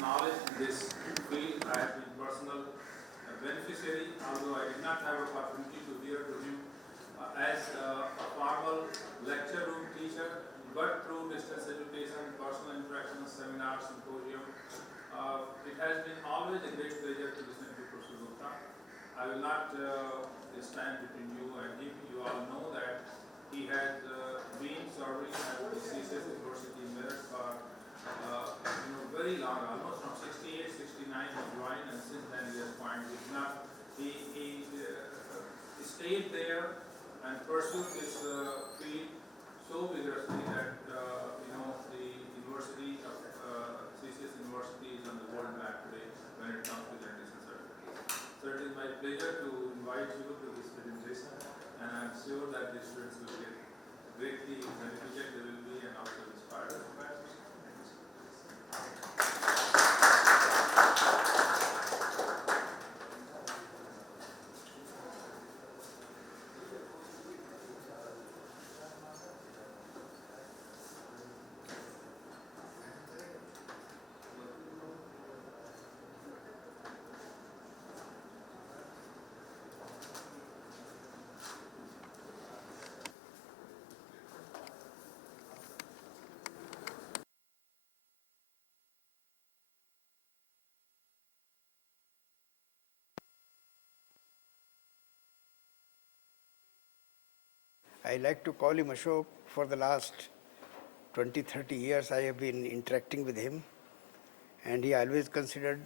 knowledge in this field. I have been personal beneficiary, although I did not have an opportunity to hear to him as a formal lecture room teacher, but through distance education, personal interaction, seminars, symposium. It has been always a great pleasure to listen to Professor Gupta. I will not stand between you and him. You all know that he has been serving at the CSS University in Meerut for very long, almost from 68, 69 he joined, and since then he has joined. He stayed there and pursued his field so vigorously that the university of CSS University is on the world map today when it comes to generation certificates. So it is my pleasure to invite you to this presentation, and I am sure that the students will get greatly benefited. They will be and also inspired. I like to call him Ashok. For the last 20, 30 years, I have been interacting with him, and he always considered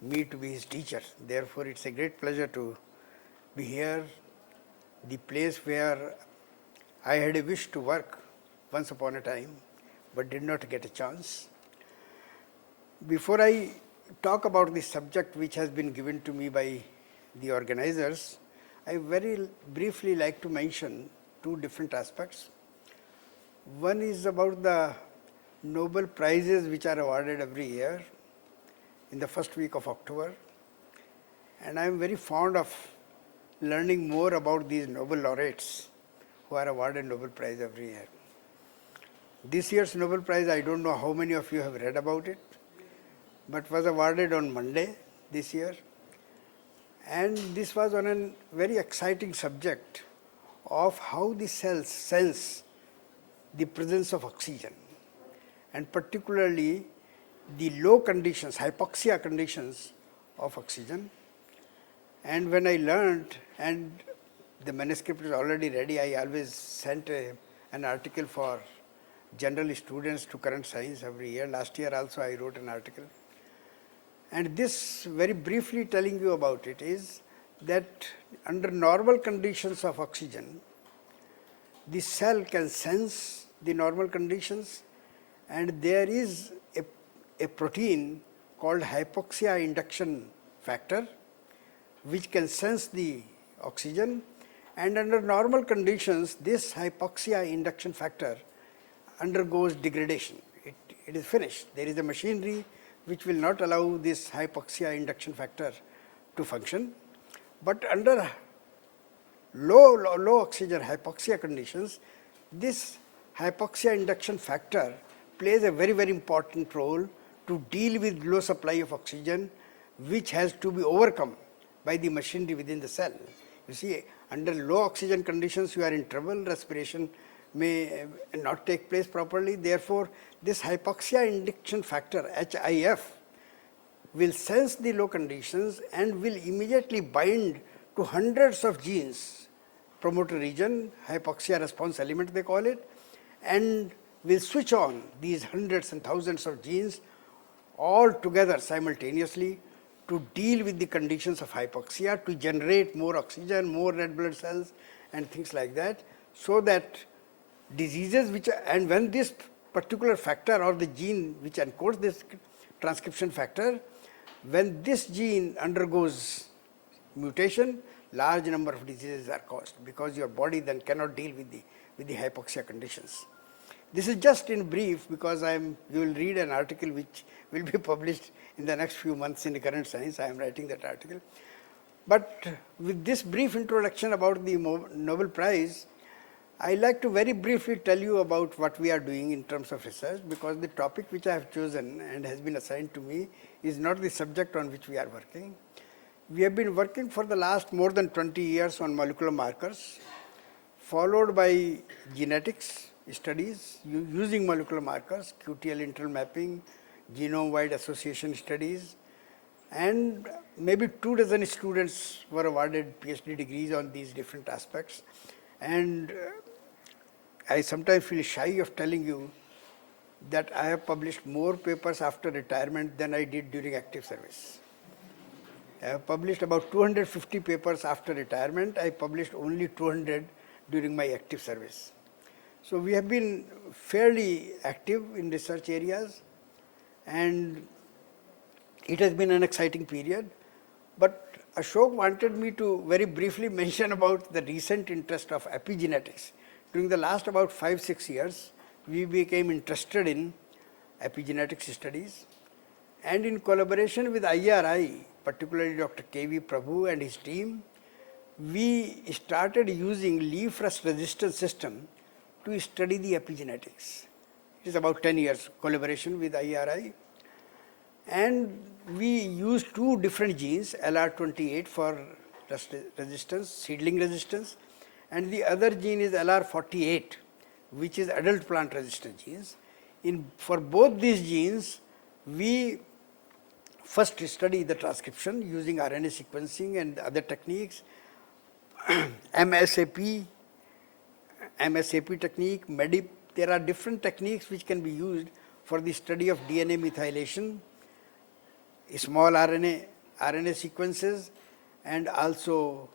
me to be his teacher. Therefore, it's a great pleasure to be here, the place where I had a wish to work once upon a time, but did not get a chance. Before I talk about the subject which has been given to me by the organizers, I very briefly like to mention two different aspects. One is about the Nobel Prizes which are awarded every year in the first week of October. And I am very fond of learning more about these Nobel laureates who are awarded Nobel Prize every year. This year's Nobel Prize, I don't know how many of you have read about it, but was awarded on Monday this year. And this was on a very exciting subject of how the cells sense the presence of oxygen, and particularly the low conditions, hypoxia conditions of oxygen. And when I learned, and the manuscript is already ready, I always sent an article for general students to current science every year. Last year also I wrote an article. And this, very briefly telling you about it, is that under normal conditions of oxygen, the cell can sense the normal conditions, and there is a protein called hypoxia induction factor which can sense the oxygen, and under normal conditions this hypoxia induction factor undergoes degradation. It is finished. There is a machinery which will not allow this hypoxia induction factor to function. But under low oxygen hypoxia conditions, this hypoxia induction factor plays a very, very important role to deal with low supply of oxygen, which has to be overcome by the machinery within the cell. You see, under low oxygen conditions, you are in trouble, respiration may not take place properly. Therefore, this hypoxia induction factor, HIF, will sense the low conditions and will immediately bind to hundreds of genes, promoter region, hypoxia response element they call it, and will switch on these hundreds and thousands of genes all together simultaneously to deal with the conditions of hypoxia, to generate more oxygen, more red blood cells and things like that, so that diseases which, and when this particular factor or the gene which encodes this transcription factor, when this gene undergoes mutation, large number of diseases are caused because your body then cannot deal with the hypoxia conditions. This is just in brief because you will read an article which will be published in the next few months in the current science. I am writing that article. But with this brief introduction about the Nobel Prize, I like to very briefly tell you about what we are doing in terms of research, because the topic which I have chosen and has been assigned to me is not the subject on which we are working. We have been working for the last more than 20 years on molecular markers, followed by genetics studies using molecular markers, QTL internal mapping, genome-wide association studies, and maybe 24 students were awarded PhD degrees on these different aspects. And I sometimes feel shy of telling you that I have published more papers after retirement than I did during active service. I have published about 250 papers after retirement. I published only 200 during my active service. So we have been fairly active in research areas, and it has been an exciting period. But Ashok wanted me to very briefly mention about the recent interest of epigenetics. During the last about 5-6 years, we became interested in epigenetics studies, and in collaboration with ICAR-IARI, particularly Dr. K.V. Prabhu and his team, we started using leaf rust resistance system to study the epigenetics. It is about 10 years collaboration with ICAR-IARI, and we used two different genes, LR28 for rust resistance, seedling resistance, and the other gene is LR48, which is adult plant resistant genes. For both these genes, we first study the transcription using RNA sequencing and other techniques, MSAP technique, MEDIP. There are different techniques which can be used for the study of DNA methylation, small RNA sequences, and also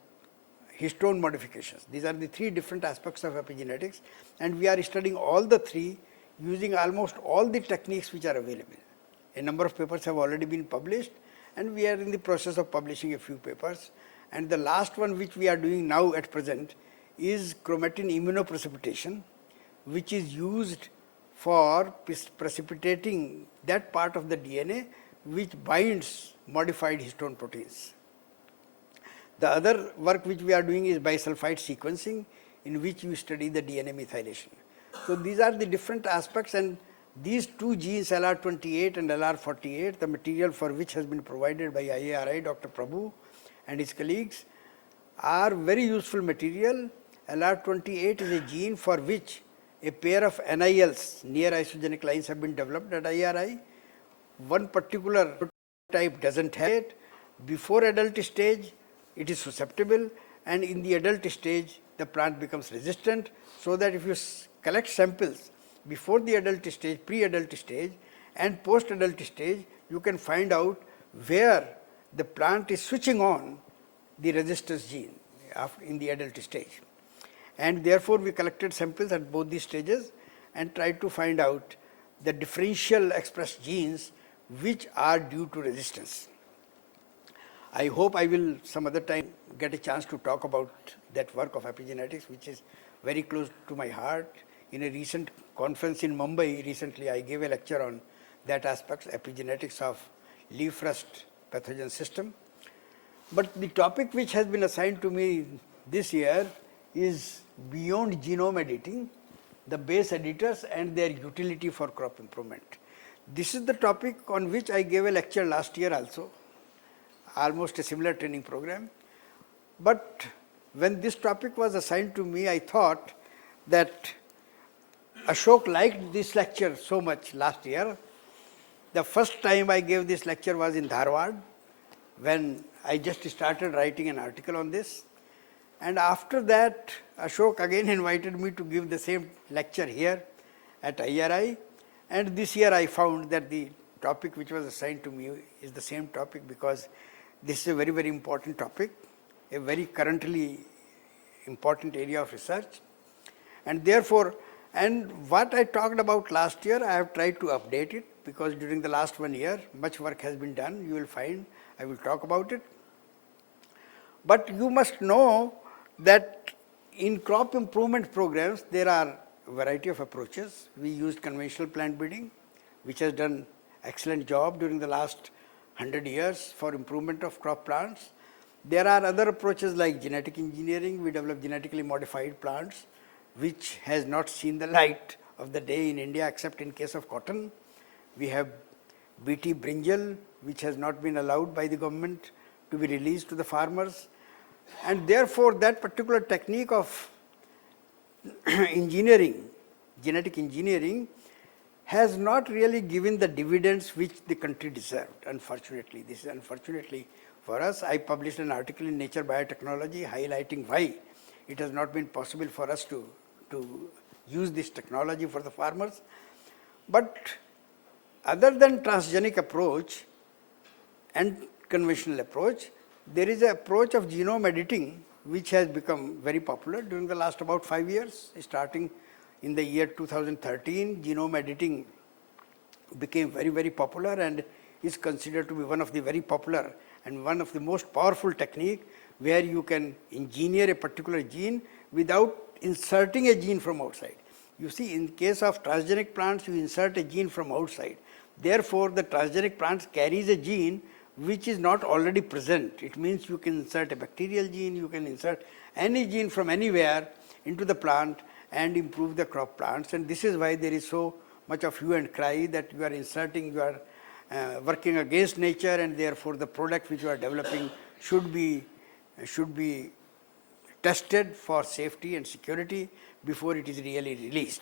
histone modifications. These are the three different aspects of epigenetics, and we are studying all the three using almost all the techniques which are available. A number of papers have already been published, and we are in the process of publishing a few papers. And the last one which we are doing now at present is chromatin immunoprecipitation, which is used for precipitating that part of the DNA which binds modified histone proteins. The other work which we are doing is bisulfite sequencing, in which we study the DNA methylation. So these are the different aspects, and these two genes, LR28 and LR48, the material for which has been provided by ICAR-IARI, Dr. Prabhu and his colleagues, are very useful material. LR28 is a gene for which a pair of NILs, near isogenic lines, have been developed at ICAR-IARI. One particular type doesn't have it. Before adult stage, it is susceptible, and in the adult stage, the plant becomes resistant, so that if you collect samples before the adult stage, pre-adult stage, and post-adult stage, you can find out where the plant is switching on the resistance gene in the adult stage. And therefore, we collected samples at both these stages and tried to find out the differential expressed genes which are due to resistance. I hope I will some other time get a chance to talk about that work of epigenetics, which is very close to my heart. In a recent conference in Mumbai recently, I gave a lecture on that aspect, epigenetics of leaf rust pathogen system. But the topic which has been assigned to me this year is beyond genome editing, the base editors and their utility for crop improvement. This is the topic on which I gave a lecture last year also, almost a similar training program. But when this topic was assigned to me, I thought that Ashok liked this lecture so much last year. The first time I gave this lecture was in Dharwad, when I just started writing an article on this. And after that, Ashok again invited me to give the same lecture here at ICAR-IARI. And this year I found that the topic which was assigned to me is the same topic, because this is a very, very important topic, a very currently important area of research. And therefore, and what I talked about last year, I have tried to update it, because during the last 1 year, much work has been done. You will find I will talk about it. But you must know that in crop improvement programs, there are a variety of approaches. We used conventional plant breeding, which has done excellent job during the last 100 years for improvement of crop plants. There are other approaches like genetic engineering. We develop genetically modified plants which has not seen the light of the day in India except in case of cotton. We have BT brinjal, which has not been allowed by the government to be released to the farmers. And therefore, that particular technique of engineering, genetic engineering, has not really given the dividends which the country deserved, unfortunately. This is unfortunately for us. I published an article in Nature Biotechnology highlighting why it has not been possible for us to use this technology for the farmers. But other than transgenic approach and conventional approach, there is an approach of genome editing which has become very popular during the last about 5 years. Starting in the year 2013, genome editing became very, very popular and is considered to be one of the very popular and one of the most powerful technique where you can engineer a particular gene without inserting a gene from outside. You see, in case of transgenic plants, you insert a gene from outside. Therefore, the transgenic plant carries a gene which is not already present. It means you can insert a bacterial gene, you can insert any gene from anywhere into the plant and improve the crop plants. And this is why there is so much of hue and cry that you are inserting, you are working against nature, and therefore the product which you are developing should be tested for safety and security before it is really released.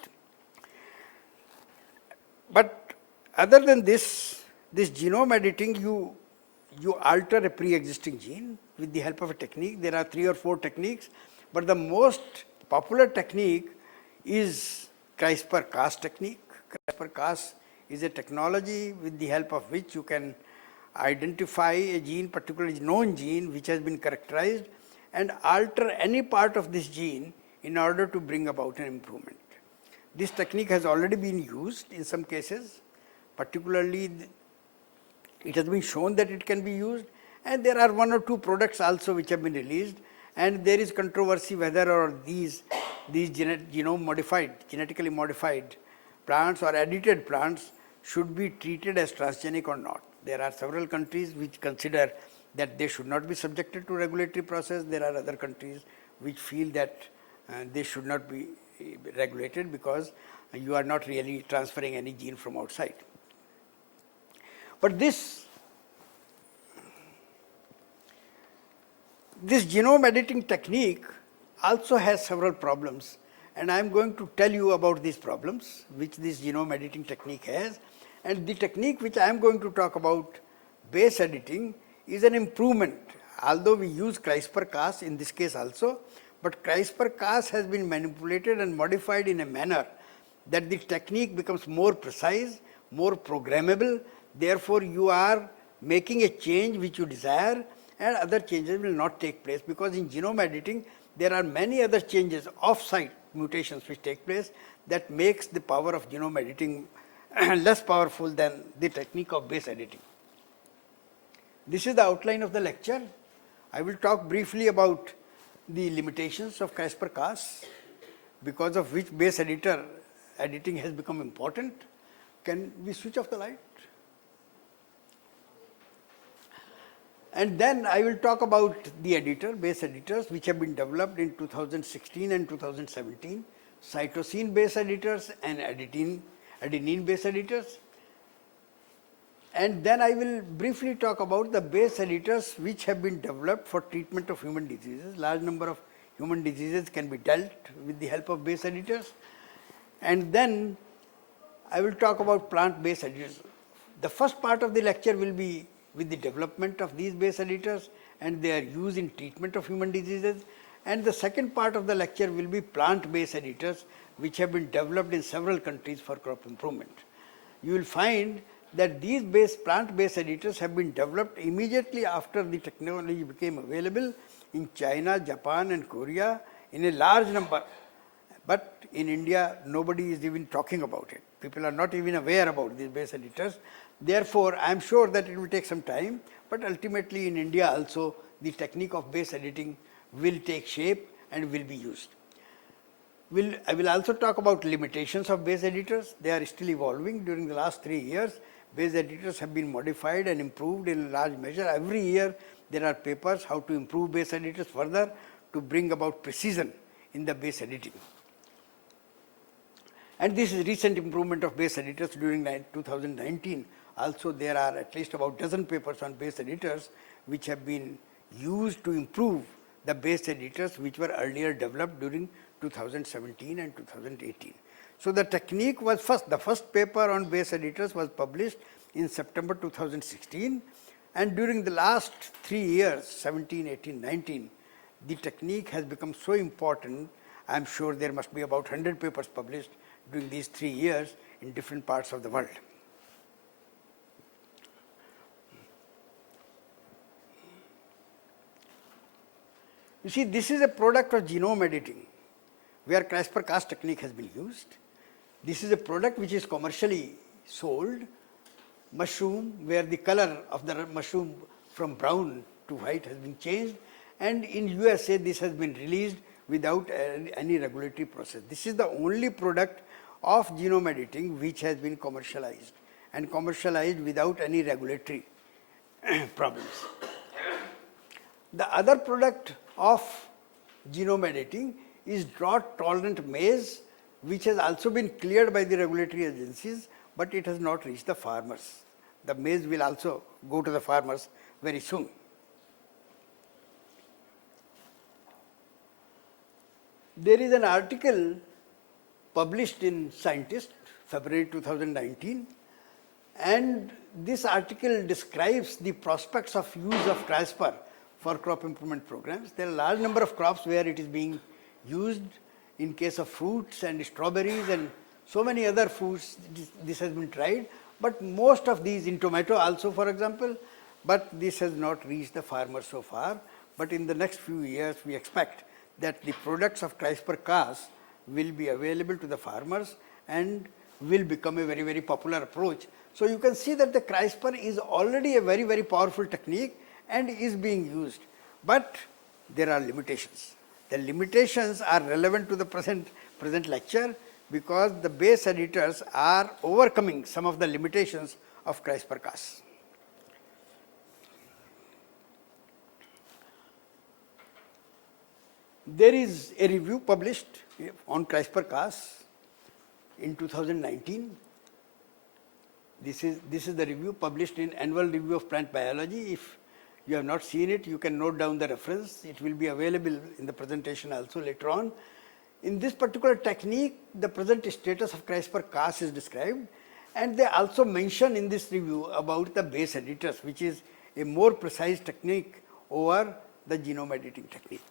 But other than this genome editing, you alter a pre-existing gene with the help of a technique. There are 3 or 4 techniques, but the most popular technique is CRISPR-Cas technique. CRISPR-Cas is a technology with the help of which you can identify a gene, particularly known gene, which has been characterized, and alter any part of this gene in order to bring about an improvement. This technique has already been used in some cases, particularly it has been shown that it can be used, and there are 1 or 2 products also which have been released, and there is controversy whether or these genetically modified plants or edited plants should be treated as transgenic or not. There are several countries which consider that they should not be subjected to regulatory process. There are other countries which feel that they should not be regulated because you are not really transferring any gene from outside. But this genome editing technique also has several problems, and I am going to tell you about these problems which this genome editing technique has. And the technique which I am going to talk about, base editing, is an improvement. Although we use CRISPR-Cas in this case also, but CRISPR-Cas has been manipulated and modified in a manner that the technique becomes more precise, more programmable. Therefore, you are making a change which you desire, and other changes will not take place, because in genome editing there are many other changes, off-site mutations which take place, that makes the power of genome editing less powerful than the technique of base editing. This is the outline of the lecture. I will talk briefly about the limitations of CRISPR-Cas, because of which base editing has become important. Can we switch off the light? And then I will talk about the base editors, which have been developed in 2016 and 2017, cytosine base editors and adenine base editors. And then I will briefly talk about the base editors which have been developed for treatment of human diseases. Large number of human diseases can be dealt with the help of base editors. And then I will talk about plant base editors. The first part of the lecture will be with the development of these base editors and their use in treatment of human diseases. And the second part of the lecture will be plant base editors, which have been developed in several countries for crop improvement. You will find that these plant base editors have been developed immediately after the technology became available in China, Japan and Korea in a large number. But in India, nobody is even talking about it. People are not even aware about these base editors. Therefore, I am sure that it will take some time, but ultimately in India also the technique of base editing will take shape and will be used. I will also talk about limitations of base editors. They are still evolving. During the last 3 years, base editors have been modified and improved in large measure. Every year there are papers how to improve base editors further to bring about precision in the base editing. And this is recent improvement of base editors during 2019. Also, there are at least about dozen papers on base editors which have been used to improve the base editors which were earlier developed during 2017 and 2018. So the technique was the first paper on base editors was published in September 2016, and during the last 3 years, 17, 18, 19, the technique has become so important. I am sure there must be about 100 papers published during these 3 years in different parts of the world. You see, this is a product of genome editing, where CRISPR-Cas technique has been used. This is a product which is commercially sold, mushroom, where the color of the mushroom from brown to white has been changed, and in USA this has been released without any regulatory process. This is the only product of genome editing which has been commercialized, and commercialized without any regulatory problems. The other product of genome editing is drought tolerant maize, which has also been cleared by the regulatory agencies, but it has not reached the farmers. The maize will also go to the farmers very soon. There is an article published in Scientist, February 2019, and this article describes the prospects of use of CRISPR for crop improvement programs. There are a large number of crops where it is being used. In case of fruits and strawberries and so many other foods, this has been tried, but most of these, in tomato also for example, but this has not reached the farmer so far. But in the next few years we expect that the products of CRISPR-Cas will be available to the farmers and will become a very, very popular approach. So you can see that the CRISPR is already a very, very powerful technique and is being used, but there are limitations. The limitations are relevant to the present lecture because the base editors are overcoming some of the limitations of CRISPR-Cas. There is a review published on CRISPR-Cas in 2019. This is the review published in Annual Review of Plant Biology. If you have not seen it, you can note down the reference. It will be available in the presentation also later on. In this particular technique, the present status of CRISPR-Cas is described, and they also mention in this review about the base editors, which is a more precise technique over the genome editing technique.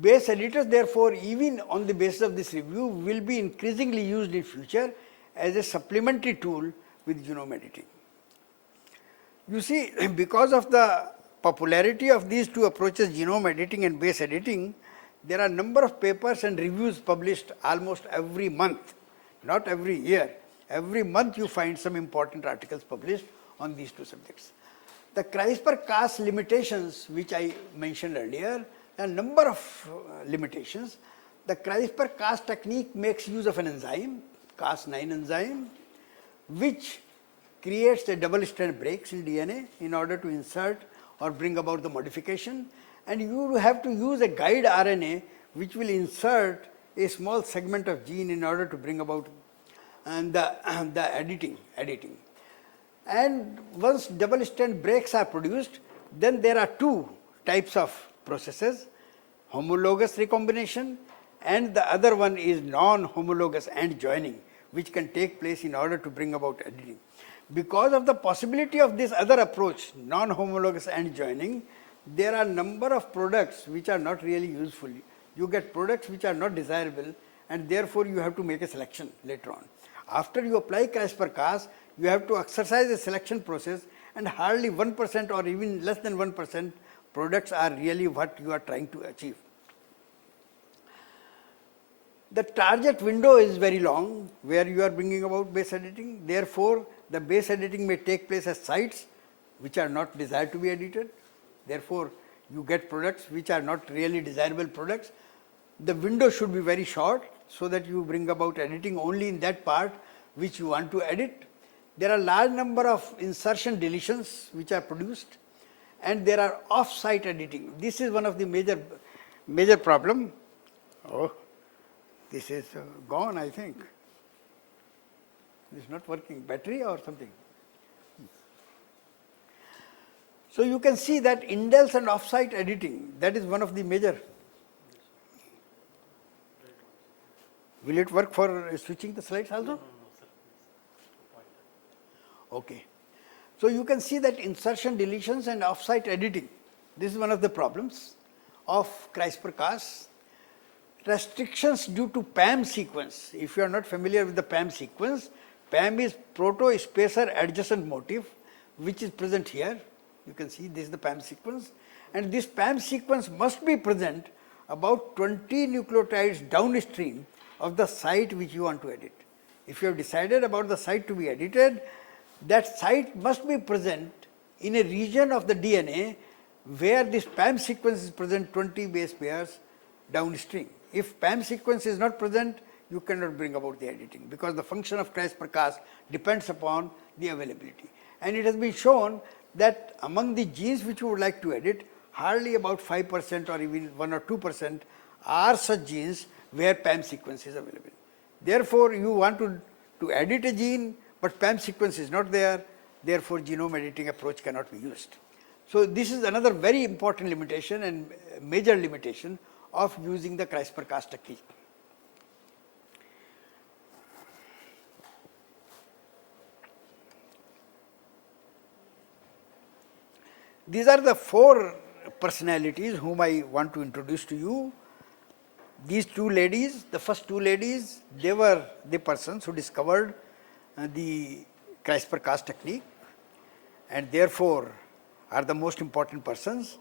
Base editors, therefore, even on the basis of this review, will be increasingly used in future as a supplementary tool with genome editing. You see, because of the popularity of these two approaches, genome editing and base editing, there are a number of papers and reviews published almost every month, not every year. Every month you find some important articles published on these two subjects. The CRISPR-Cas limitations, which I mentioned earlier, a number of limitations. The CRISPR-Cas technique makes use of an enzyme, Cas9 enzyme, which creates a double-strand breaks in DNA in order to insert or bring about the modification, and you have to use a guide RNA which will insert a small segment of gene in order to bring about the editing. And once double-strand breaks are produced, then there are two types of processes, homologous recombination, and the other one is non-homologous end joining, which can take place in order to bring about editing. Because of the possibility of this other approach, non-homologous end joining, there are a number of products which are not really useful. You get products which are not desirable, and therefore you have to make a selection later on. After you apply CRISPR-Cas, you have to exercise a selection process, and hardly 1% or even less than 1% products are really what you are trying to achieve. The target window is very long where you are bringing about base editing. Therefore, the base editing may take place at sites which are not desired to be edited. Therefore, you get products which are not really desirable products. The window should be very short so that you bring about editing only in that part which you want to edit. There are large number of insertion deletions which are produced, and there are off-site editing. This is one of the major problem. This is gone, I think. It's not working. Battery or something. So you can see that indels and offsite editing, that is one of the major. Will it work for switching the slides also? No, sir. Okay. So you can see that insertion, deletions and offsite editing, this is one of the problems of CRISPR-Cas. Restrictions due to PAM sequence. If you are not familiar with the PAM sequence, PAM is proto-spacer adjacent motif, which is present here. You can see this is the PAM sequence, and this PAM sequence must be present about 20 nucleotides downstream of the site which you want to edit. If you have decided about the site to be edited, that site must be present in a region of the DNA where this PAM sequence is present 20 base pairs downstream. If PAM sequence is not present, you cannot bring about the editing, because the function of CRISPR-Cas depends upon the availability. And it has been shown that among the genes which you would like to edit, hardly about 5% or even 1 or 2% are such genes where PAM sequence is available. Therefore, you want to edit a gene, but PAM sequence is not there, therefore genome editing approach cannot be used. So this is another very important limitation and major limitation of using the CRISPR-Cas technique. These are the 4 personalities whom I want to introduce to you. These 2 ladies, the first 2 ladies, they were the persons who discovered the CRISPR-Cas technique, and therefore are the most important persons.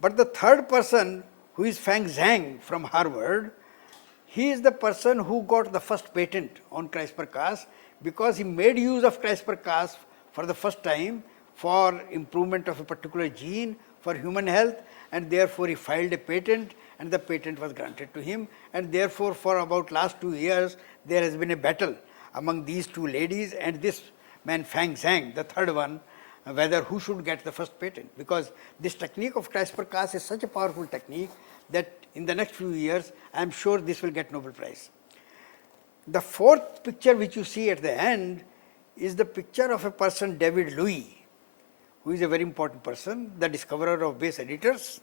But the third person, who is Feng Zhang from Harvard, he is the person who got the first patent on CRISPR-Cas, because he made use of CRISPR-Cas for the first time for improvement of a particular gene for human health, and therefore he filed a patent, and the patent was granted to him. And therefore for about last 2 years there has been a battle among these 2 ladies and this man Feng Zhang, the third one, whether who should get the first patent, because this technique of CRISPR-Cas is such a powerful technique that in the next few years I am sure this will get Nobel Prize. The 4th picture which you see at the end is the picture of a person, David Louis, who is a very important person, the discoverer of base editors.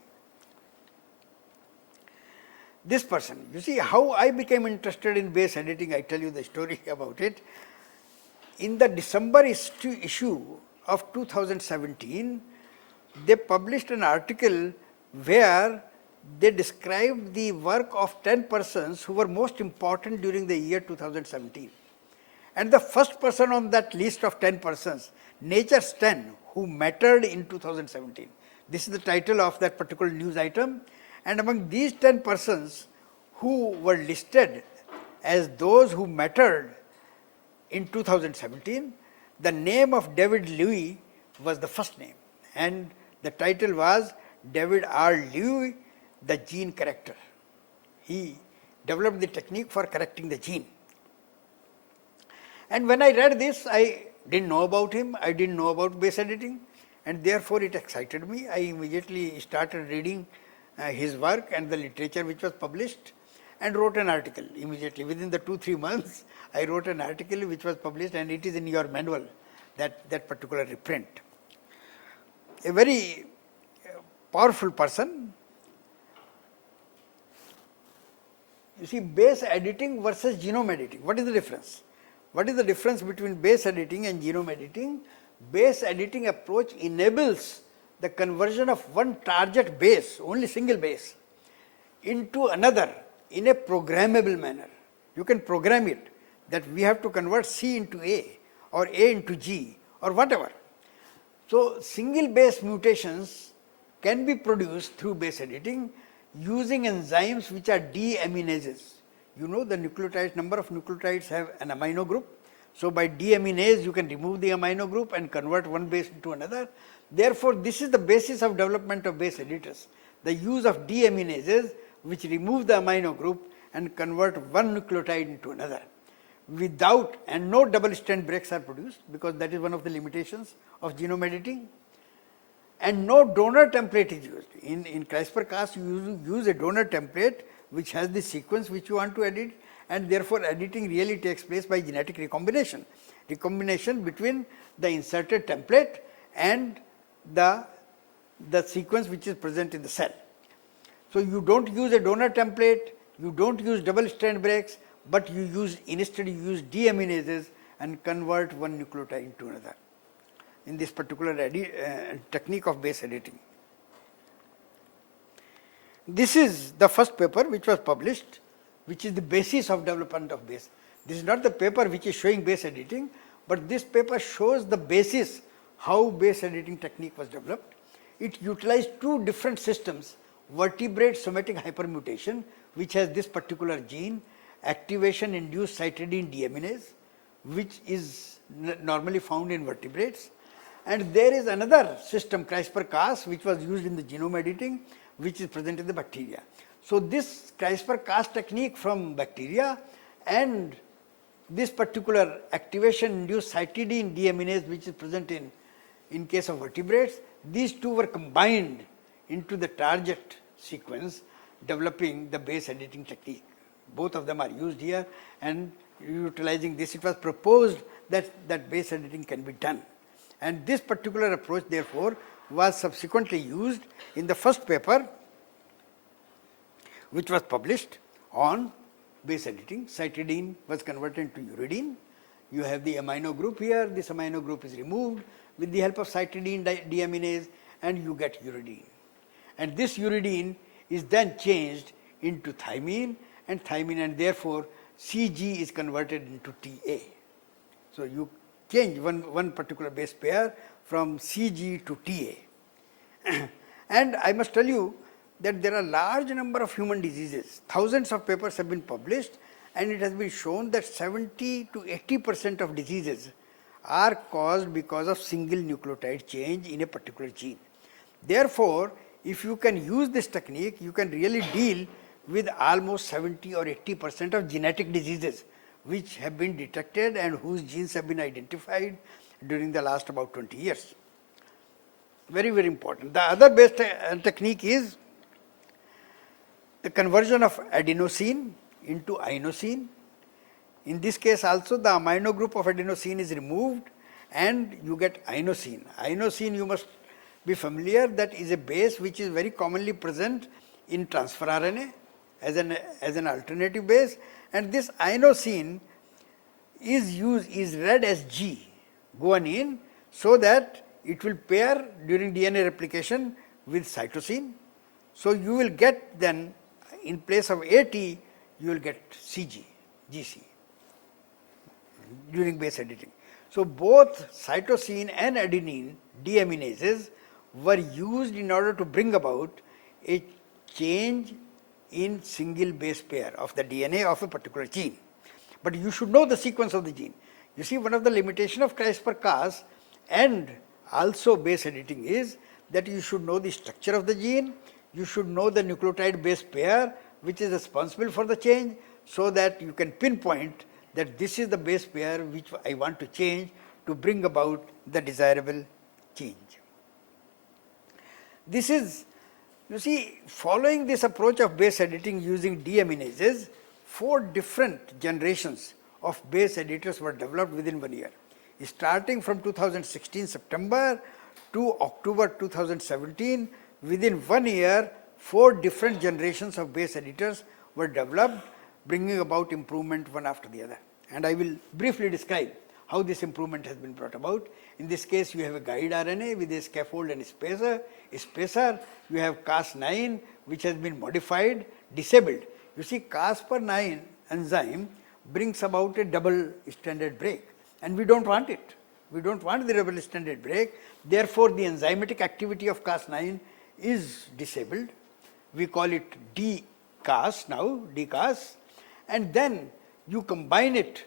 This person, you see how I became interested in base editing, I tell you the story about it. In the December issue of 2017, they published an article where they described the work of 10 persons who were most important during the year 2017. And the first person on that list of 10 persons, Nature's 10, who mattered in 2017. This is the title of that particular news item. And among these 10 persons who were listed as those who mattered in 2017, the name of David Louis was the first name. And the title was David R. Louis, the gene corrector. He developed the technique for correcting the gene. And when I read this, I didn't know about him, I didn't know about base editing, and therefore it excited me. I immediately started reading his work and the literature which was published, and wrote an article immediately. Within the 2-3 months, I wrote an article which was published, and it is in your manual, that particular reprint. A very powerful person. You see, base editing versus genome editing. What is the difference? What is the difference between base editing and genome editing? Base editing approach enables the conversion of one target base, only single base, into another in a programmable manner. You can program it that we have to convert C into A or A into G or whatever. So single base mutations can be produced through base editing using enzymes which are deaminases. You know the nucleotides, number of nucleotides have an amino group. So by deaminase you can remove the amino group and convert one base into another. Therefore this is the basis of development of base editors. The use of deaminases which remove the amino group and convert one nucleotide into another. Without, and no double strand breaks are produced, because that is one of the limitations of genome editing. And no donor template is used. In CRISPR-Cas you use a donor template which has the sequence which you want to edit, and therefore editing really takes place by genetic recombination. Recombination between the inserted template and the sequence which is present in the cell. So you don't use a donor template, you don't use double strand breaks, but instead you use deaminases and convert one nucleotide into another in this particular technique of base editing. This is the first paper which was published, which is the basis of development of base. This is not the paper which is showing base editing, but this paper shows the basis how base editing technique was developed. It utilized two different systems, vertebrate somatic hypermutation, which has this particular gene, activation induced cytidine deaminase, which is normally found in vertebrates. And there is another system, CRISPR-Cas, which was used in the genome editing, which is present in the bacteria. So this CRISPR-Cas technique from bacteria and this particular activation induced cytidine deaminase, which is present in case of vertebrates, these two were combined into the target sequence, developing the base editing technique. Both of them are used here, and utilizing this, it was proposed that base editing can be done. And this particular approach, therefore, was subsequently used in the first paper, which was published on base editing. Cytidine was converted to uridine. You have the amino group here. This amino group is removed with the help of cytidine deaminase, and you get uridine. And this uridine is then changed into thymine, and therefore CG is converted into TA. So you change one particular base pair from CG to TA. And I must tell you that there are large number of human diseases. Thousands of papers have been published, and it has been shown that 70 to 80% of diseases are caused because of single nucleotide change in a particular gene. Therefore, if you can use this technique, you can really deal with almost 70 or 80% of genetic diseases which have been detected and whose genes have been identified during the last about 20 years. Very, very important. The other base technique is the conversion of adenosine into inosine. In this case also, the amino group of adenosine is removed and you get inosine. Inosine, you must be familiar, that is a base which is very commonly present in transfer RNA as an alternative base, and this inosine is read as G, guanine, so that it will pair during DNA replication with cytosine. So you will get then, in place of AT, you will get CG, GC during base editing. So both cytosine and adenine deaminases were used in order to bring about a change in single base pair of the DNA of a particular gene. But you should know the sequence of the gene. You see, one of the limitations of CRISPR-Cas and also base editing is that you should know the structure of the gene, you should know the nucleotide base pair which is responsible for the change, so that you can pinpoint that this is the base pair which I want to change to bring about the desirable change. This is, you see, following this approach of base editing using deaminases, 4 different generations of base editors were developed within 1 year. Starting from 2016 September to October 2017, within 1 year, 4 different generations of base editors were developed, bringing about improvement one after the other. And I will briefly describe how this improvement has been brought about. In this case, you have a guide RNA with a scaffold and spacer. You have Cas9, which has been modified, disabled. You see, Cas9 enzyme brings about a double-stranded break, and we don't want it. We don't want the double-stranded break. Therefore, the enzymatic activity of Cas9 is disabled. We call it dCas now, dCas, and then you combine it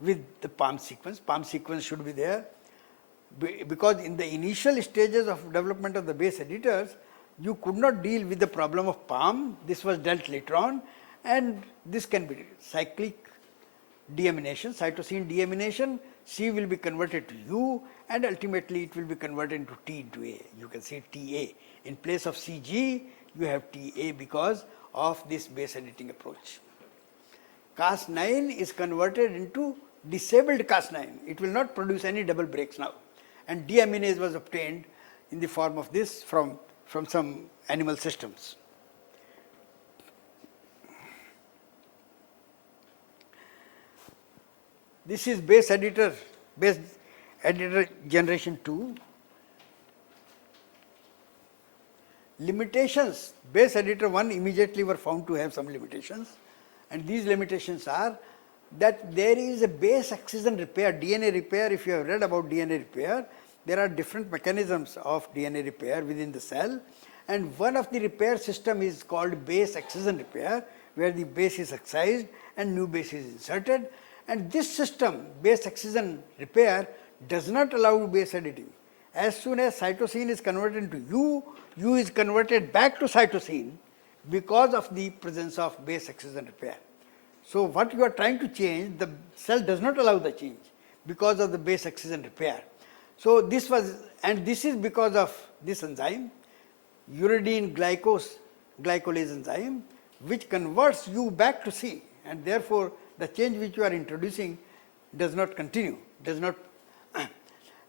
with the PALM sequence. PALM sequence should be there, because in the initial stages of development of the base editors, you could not deal with the problem of PALM. This was dealt later on, and this can be cyclic deamination, cytosine deamination. C will be converted to U, and ultimately it will be converted into T into A. You can see TA. In place of CG, you have TA because of this base editing approach. Cas9 is converted into disabled Cas9. It will not produce any double breaks now. And deaminase was obtained in the form of this from some animal systems. This is base editor generation 2. Limitations, base editor 1 immediately were found to have some limitations, and these limitations are that there is a base excision repair, DNA repair. If you have read about DNA repair, there are different mechanisms of DNA repair within the cell, and one of the repair system is called base excision repair, where the base is excised and new base is inserted. And this system, base excision repair, does not allow base editing. As soon as cytosine is converted into U is converted back to cytosine because of the presence of base excision repair. So what you are trying to change, the cell does not allow the change because of the base excision repair. So this is because of this enzyme, uridine glycolase enzyme, which converts U back to C, and therefore the change which you are introducing does not continue,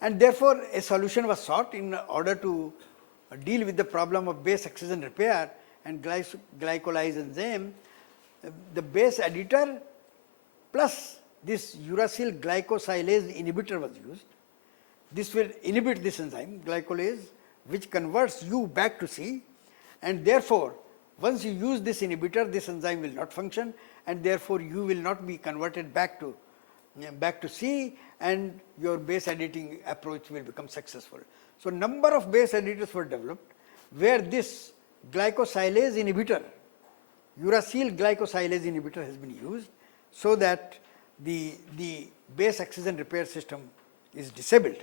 and therefore a solution was sought in order to deal with the problem of base excision repair and glycolase enzyme. The base editor plus this uracil glycosylase inhibitor was used. This will inhibit this enzyme, glycolase, which converts U back to C, and therefore once you use this inhibitor, this enzyme will not function, and therefore U will not be converted back to C, and your base editing approach will become successful. So number of base editors were developed where this glycosylase inhibitor, uracil glycosylase inhibitor, has been used, so that the base excision repair system is disabled.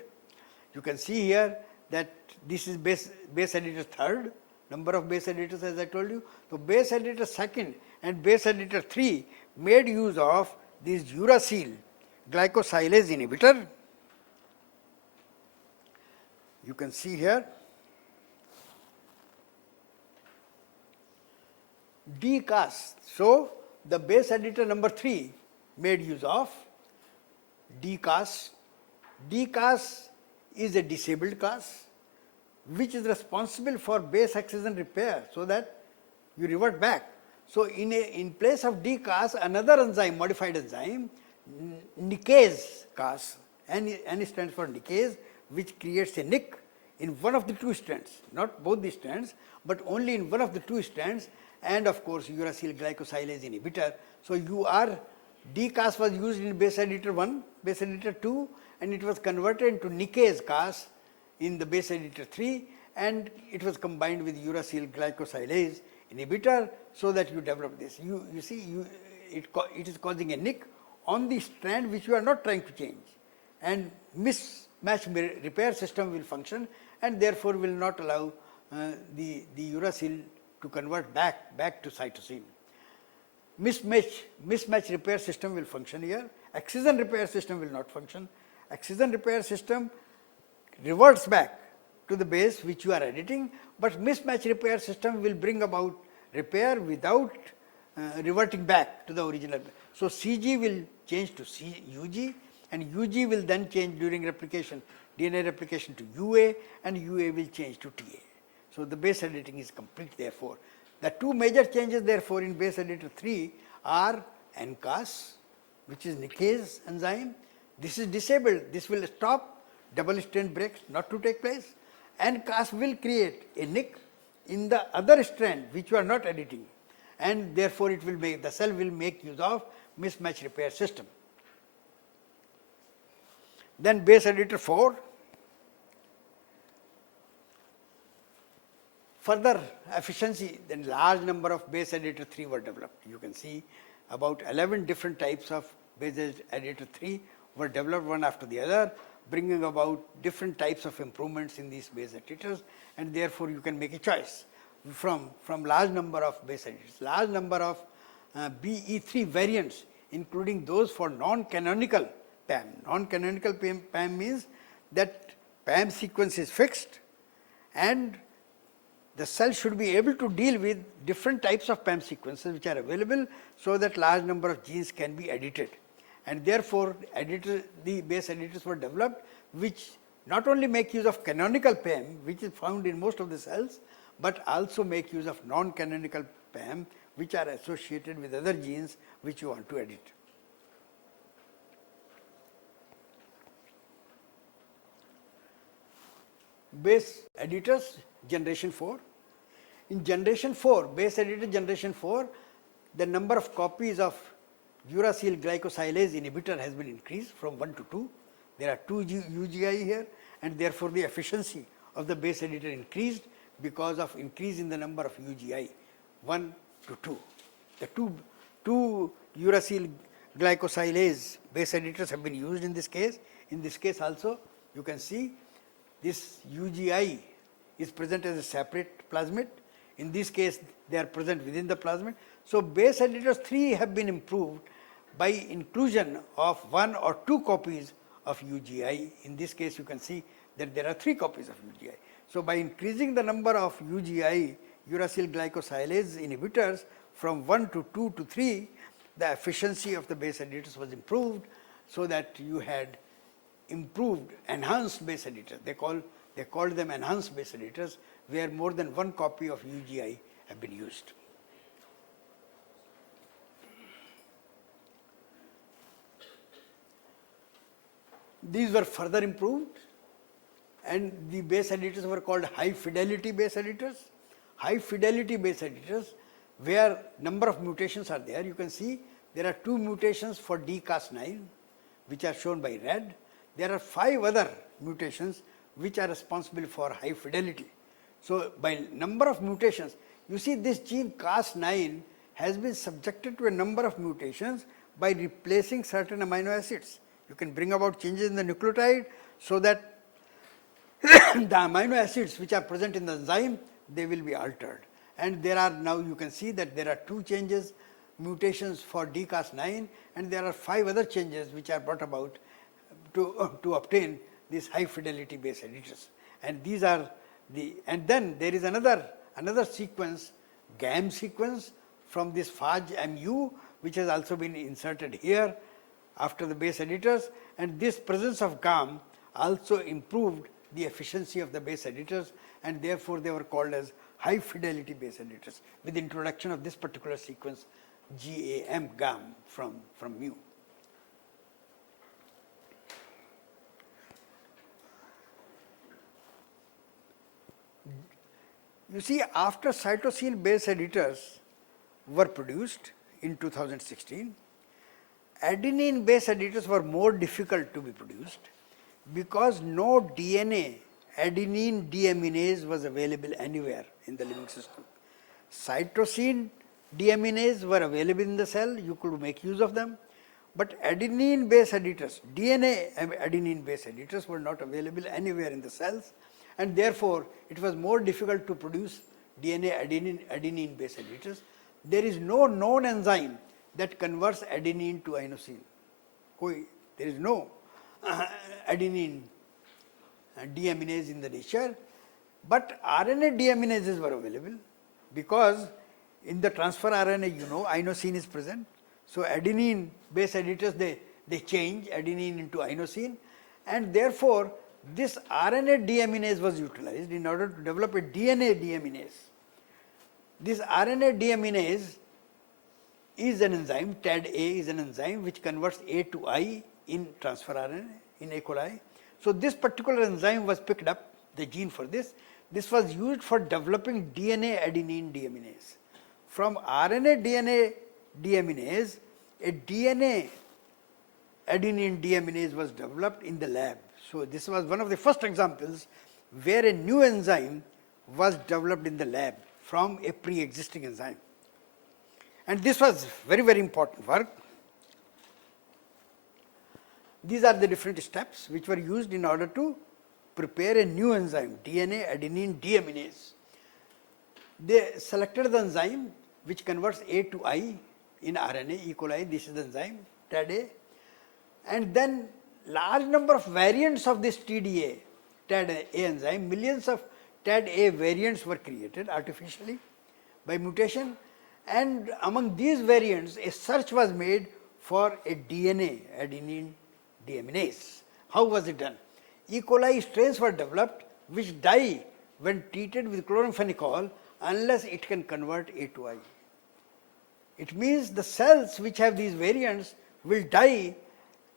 You can see here that this is base editor 3rd, number of base editors as I told you. So base editor 2nd and base editor 3 made use of this uracil glycosylase inhibitor. You can see here DCAS. So the base editor number 3 made use of DCAS. DCAS is a disabled Cas which is responsible for base excision repair, so that you revert back. So in place of DCAS, another enzyme, modified enzyme, nicase Cas, N stands for nicase, which creates a nick in one of the two strands, not both the strands, but only in one of the two strands, and of course uracil glycosylase inhibitor. So DCAS was used in base editor 1, base editor 2, and it was converted into nicase Cas in the base editor 3, and it was combined with uracil glycosylase inhibitor, so that you develop this. You see, it is causing a nick on the strand which you are not trying to change, and mismatch repair system will function, and therefore will not allow the uracil to convert back to cytosine. Mismatch repair system will function here. Excision repair system will not function. Excision repair system reverts back to the base which you are editing, but mismatch repair system will bring about repair without reverting back to the original. So CG will change to UG, and UG will then change during replication, DNA replication, to UA, and UA will change to TA. So the base editing is complete therefore. The two major changes therefore in base editor 3 are NCAS, which is nicase enzyme. This is disabled. This will stop double strand breaks not to take place. NCAS will create a nick in the other strand which you are not editing, and therefore it will make, the cell will make use of mismatch repair system. Then base editor 4. Further efficiency, then large number of base editor 3 were developed. You can see about 11 different types of base editor 3 were developed one after the other, bringing about different types of improvements in these base editors, and therefore you can make a choice from large number of base editors. Large number of BE3 variants, including those for non-canonical PAM. Non-canonical PAM means that PAM sequence is fixed and the cell should be able to deal with different types of PAM sequences which are available, so that large number of genes can be edited. And therefore, the base editors were developed which not only make use of canonical PAM, which is found in most of the cells, but also make use of non-canonical PAM, which are associated with other genes which you want to edit. Base editors generation 4. In generation 4, base editor generation 4, the number of copies of uracil glycosylase inhibitor has been increased from 1 to 2. There are 2 UGI here, and therefore the efficiency of the base editor increased because of increase in the number of UGI, 1 to 2. The two uracil glycosylase base editors have been used in this case. In this case also, you can see this UGI is present as a separate plasmid. In this case, they are present within the plasmid. So, base editors 3 have been improved by inclusion of 1 or 2 copies of UGI. In this case, you can see that there are 3 copies of UGI. So, by increasing the number of UGI, uracil glycosylase inhibitors, from 1 to 2 to 3, the efficiency of the base editors was improved, so that you had improved enhanced base editors. They called them enhanced base editors, where more than 1 copy of UGI have been used. These were further improved, and the base editors were called high fidelity base editors. High fidelity base editors, where number of mutations are there. You can see there are 2 mutations for dCas9, which are shown by red. There are 5 other mutations which are responsible for high fidelity. So, by number of mutations, you see this gene Cas9 has been subjected to a number of mutations by replacing certain amino acids. You can bring about changes in the nucleotide, so that the amino acids which are present in the enzyme, they will be altered. And there are now, you can see that there are 2 changes, mutations for dCas9, and there are 5 other changes which are brought about to obtain these high fidelity base editors. And these are and then there is another sequence, GAM sequence from this Phage-MU, which has also been inserted here after the base editors, and this presence of GAM also improved the efficiency of the base editors, and therefore they were called as high fidelity base editors with the introduction of this particular sequence GAM from mu. You see, after cytosine base editors were produced in 2016, adenine base editors were more difficult to be produced because no DNA adenine deaminase was available anywhere in the living system. Cytosine deaminase were available in the cell, you could make use of them, but adenine base editors, DNA adenine base editors were not available anywhere in the cells, and therefore it was more difficult to produce DNA adenine base editors. There is no known enzyme that converts adenine to inosine. There is no adenine deaminase in the nature, but RNA deaminases were available, because in the transfer RNA, you know, inosine is present. So adenine base editors, they change adenine into inosine, and therefore this RNA deaminase was utilized in order to develop a DNA deaminase. This RNA deaminase is an enzyme, TAD-A is an enzyme which converts A to I in transfer RNA in E. coli. So this particular enzyme was picked up, the gene for this. This was used for developing DNA adenine deaminase. From RNA DNA deaminase, a DNA adenine deaminase was developed in the lab. So this was one of the first examples where a new enzyme was developed in the lab from a pre-existing enzyme. And this was very, very important work. These are the different steps which were used in order to prepare a new enzyme, DNA adenine deaminase. They selected the enzyme which converts A to I in RNA, E. coli, this is the enzyme, TAD-A, and then large number of variants of this TDA, TAD-A enzyme, millions of TAD-A variants were created artificially by mutation, and among these variants a search was made for a DNA, adenine deaminase. How was it done? E. coli strains were developed which die when treated with chloramphenicol unless it can convert A to I. It means the cells which have these variants will die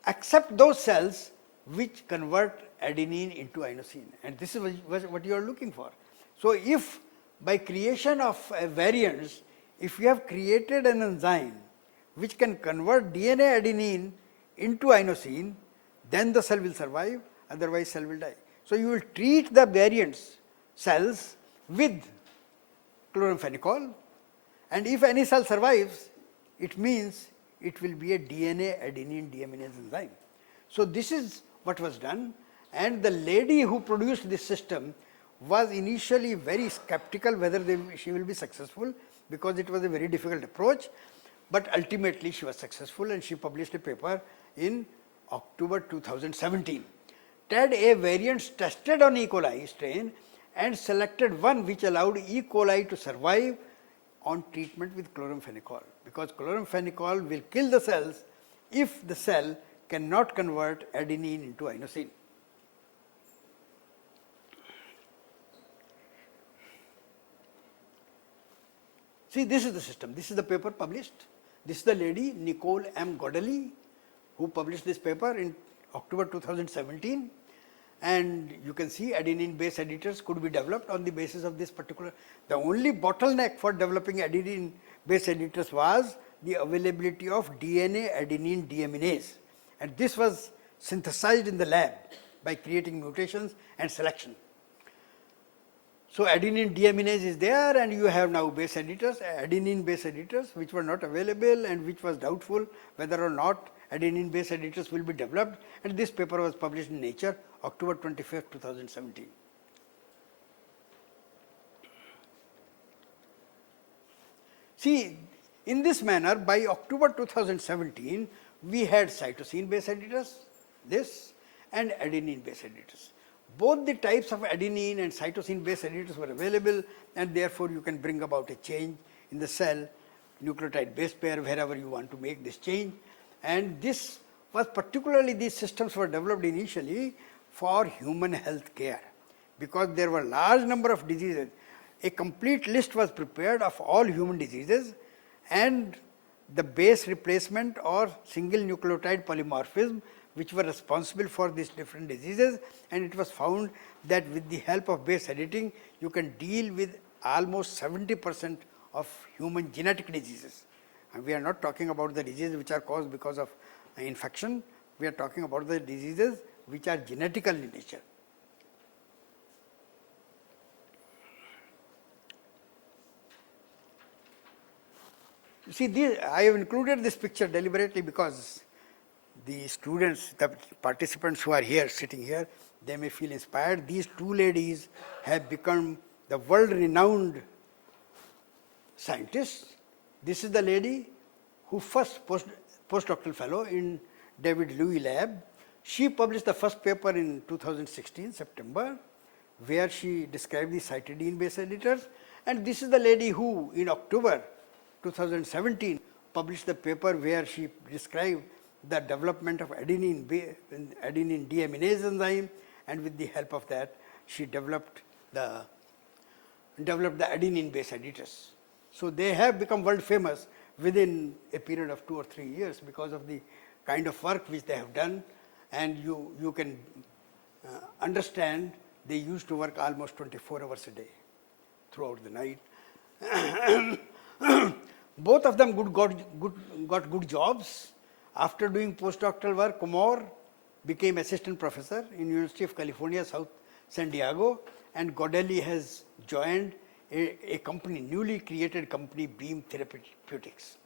except those cells which convert adenine into inosine, and this is what you are looking for. So if by creation of variants, if you have created an enzyme which can convert DNA adenine into inosine, then the cell will survive, otherwise cell will die. So you will treat the variants cells with chloramphenicol, and if any cell survives, it means it will be a DNA adenine deaminase enzyme. So this is what was done, and the lady who produced this system was initially very skeptical whether she will be successful, because it was a very difficult approach, but ultimately she was successful and she published a paper in October 2017. TAD-A variants tested on E. coli strain and selected one which allowed E. coli to survive on treatment with chloramphenicol, because chloramphenicol will kill the cells if the cell cannot convert adenine into inosine. See, this is the system. This is the paper published. This is the lady, Nicole M. Godelli, who published this paper in October 2017. And you can see adenine base editors could be developed on the basis of this particular. The only bottleneck for developing adenine base editors was the availability of DNA adenine deaminase. And this was synthesized in the lab by creating mutations and selection. So adenine deaminase is there, and you have now base editors, adenine base editors, which were not available and which was doubtful whether or not adenine base editors will be developed, and this paper was published in Nature, October 25th, 2017. See, in this manner, by October 2017, we had cytosine base editors, this, and adenine base editors. Both the types of adenine and cytosine base editors were available, and therefore you can bring about a change in the cell nucleotide base pair wherever you want to make this change. And this was particularly, these systems were developed initially for human health care, because there were large number of diseases. A complete list was prepared of all human diseases, and the base replacement or single nucleotide polymorphism which were responsible for these different diseases, and it was found that with the help of base editing you can deal with almost 70% of human genetic diseases. And we are not talking about the diseases which are caused because of infection, we are talking about the diseases which are genetical in nature. You see, I have included this picture deliberately because the students, the participants who are here, sitting here, they may feel inspired. These two ladies have become the world-renowned scientists. This is the lady who first postdoctoral fellow in David Louis lab. She published the first paper in 2016, September, where she described the cytidine base editors. And this is the lady who, in October 2017, published the paper where she described the development of adenine deaminase enzyme, and with the help of that, she developed the adenine base editors. So they have become world famous within a period of 2 or 3 years because of the kind of work which they have done, and you can understand they used to work almost 24 hours a day throughout the night. Both of them got good jobs. After doing postdoctoral work, Kumar became assistant professor in University of California, South San Diego, and Godelli has joined a company, newly created company, Beam Therapeutics.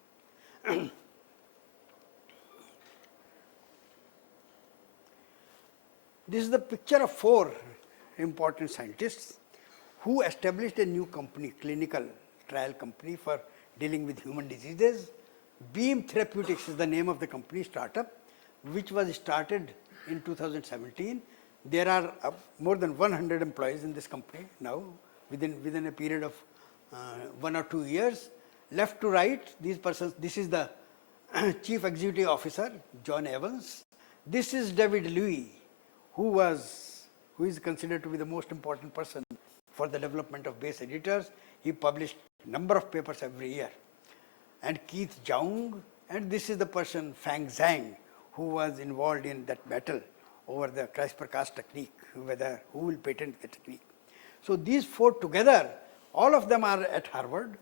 This is the picture of 4 important scientists who established a new company, clinical trial company for dealing with human diseases. Beam Therapeutics is the name of the company, startup, which was started in 2017. There are more than 100 employees in this company now, within a period of 1 or 2 years. Left to right, these persons, this is the Chief Executive Officer, John Evans. This is David Louis, who is considered to be the most important person for the development of base editors. He published number of papers every year. And Keith Jung, and this is the person, Fang Zhang, who was involved in that battle over the CRISPR-Cas technique, who will patent the technique. So these four together, all of them are at Harvard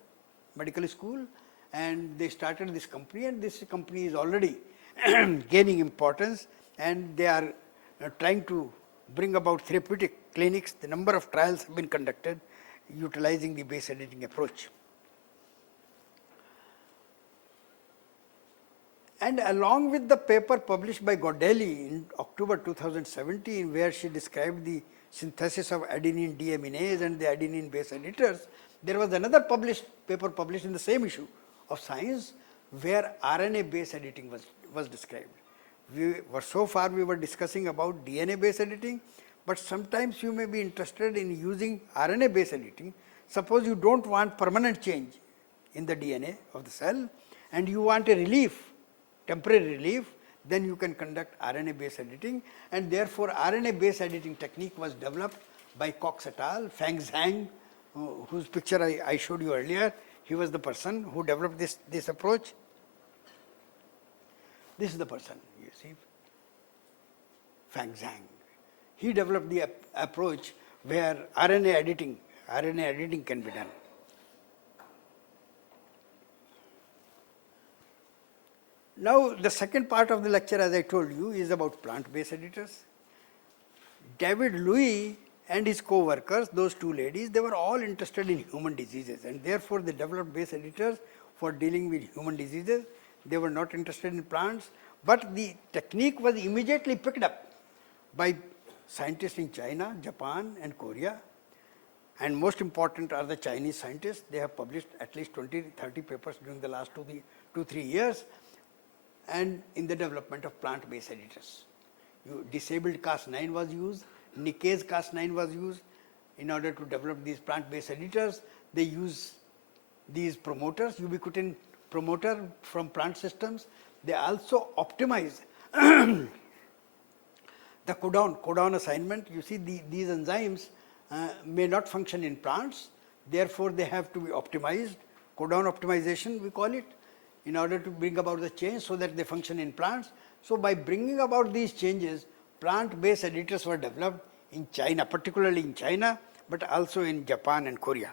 Medical School, and they started this company, and this company is already gaining importance, and they are trying to bring about therapeutic clinics. The number of trials have been conducted utilizing the base editing approach. And along with the paper published by Godelli in October 2017, where she described the synthesis of adenine deaminase and the adenine base editors, there was another paper published in the same issue of Science, where RNA base editing was described. So far we were discussing about DNA base editing, but sometimes you may be interested in using RNA base editing. Suppose you don't want permanent change in the DNA of the cell and you want a relief, temporary relief, then you can conduct RNA base editing, and therefore RNA base editing technique was developed by Cox et al. Fang Zhang, whose picture I showed you earlier, he was the person who developed this approach. This is the person, you see, Fang Zhang. He developed the approach where RNA editing can be done. Now, the second part of the lecture, as I told you, is about plant-based editors. David Louis and his co-workers, those two ladies, they were all interested in human diseases, and therefore they developed base editors for dealing with human diseases. They were not interested in plants, but the technique was immediately picked up by scientists in China, Japan, and Korea. And most important are the Chinese scientists. They have published at least 20-30 papers during the last 2-3 years, and in the development of plant-based editors. Disabled Cas9 was used, Nikkei's Cas9 was used in order to develop these plant-based editors. They use these promoters, ubiquitin promoter from plant systems. They also optimize the codon assignment. You see, these enzymes may not function in plants, therefore they have to be optimized. Codon optimization, we call it, in order to bring about the change so that they function in plants. So by bringing about these changes, plant-based editors were developed in China, particularly in China, but also in Japan and Korea.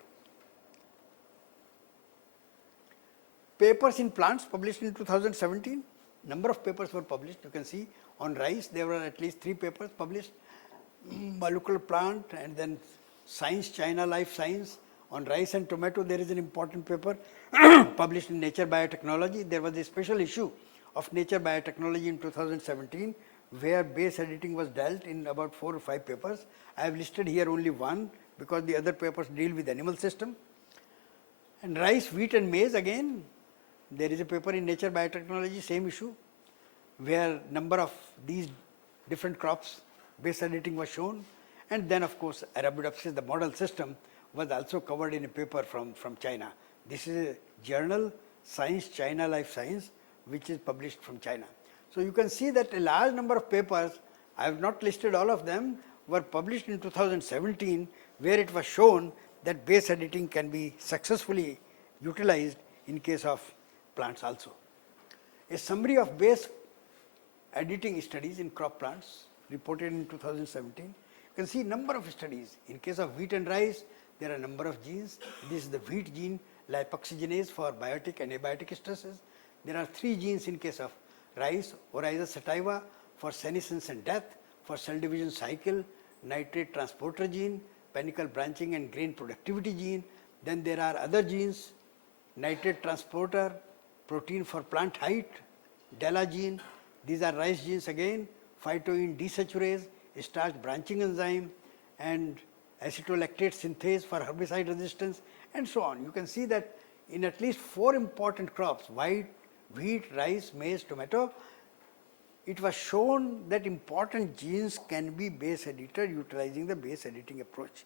Papers in plants published in 2017, number of papers were published. You can see on rice there were at least 3 papers published, molecular plant, and then Science, China Life Science. On rice and tomato there is an important paper published in Nature Biotechnology. There was a special issue of Nature Biotechnology in 2017 where base editing was dealt in about 4 or 5 papers. I have listed here only one because the other papers deal with animal system. And rice, wheat and maize, again there is a paper in Nature Biotechnology, same issue, where number of these different crops base editing was shown. And then of course Arabidopsis, the model system, was also covered in a paper from China. This is a journal, Science, China Life Science, which is published from China. So you can see that a large number of papers, I have not listed all of them, were published in 2017, where it was shown that base editing can be successfully utilized in case of plants also. A summary of base editing studies in crop plants reported in 2017. You can see number of studies. In case of wheat and rice, there are a number of genes. This is the wheat gene, lipoxygenase for biotic and abiotic stresses. There are 3 genes in case of rice, Oryza sativa for senescence and death, for cell division cycle, nitrate transporter gene, panicle branching and grain productivity gene. Then there are other genes, nitrate transporter, protein for plant height, DELA gene. These are rice genes again, phytoene desaturase, starch branching enzyme, and acetolactate synthase for herbicide resistance, and so on. You can see that in at least 4 important crops, wheat, rice, maize, tomato, it was shown that important genes can be base edited utilizing the base editing approach.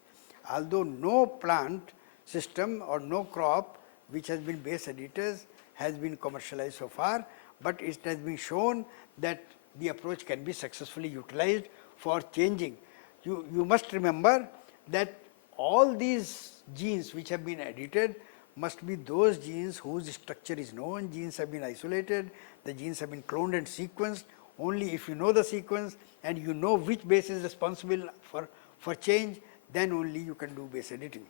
Although no plant system or no crop which has been base edited has been commercialized so far, but it has been shown that the approach can be successfully utilized for changing. You must remember that all these genes which have been edited must be those genes whose structure is known, genes have been isolated, the genes have been cloned and sequenced. Only if you know the sequence and you know which base is responsible for change, then only you can do base editing.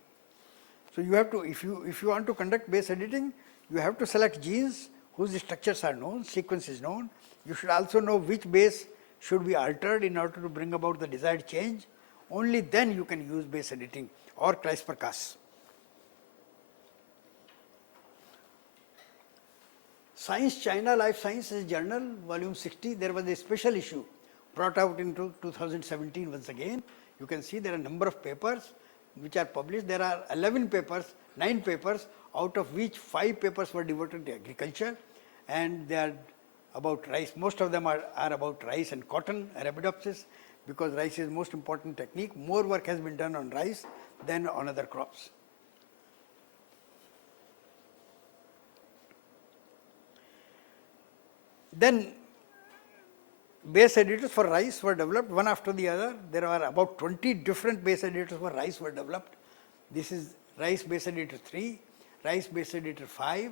So you have to, if you want to conduct base editing, you have to select genes whose structures are known, sequence is known. You should also know which base should be altered in order to bring about the desired change. Only then you can use base editing or CRISPR-Cas. Science China Life Sciences Journal, volume 60, there was a special issue brought out in 2017 once again. You can see there are a number of papers which are published. There are 11 papers, 9 papers, out of which 5 papers were devoted to agriculture, and they are about rice. Most of them are about rice and cotton, Arabidopsis, because rice is most important technique. More work has been done on rice than on other crops. Then base editors for rice were developed one after the other. There are about 20 different base editors for rice were developed. This is rice base editor 3, rice base editor 5,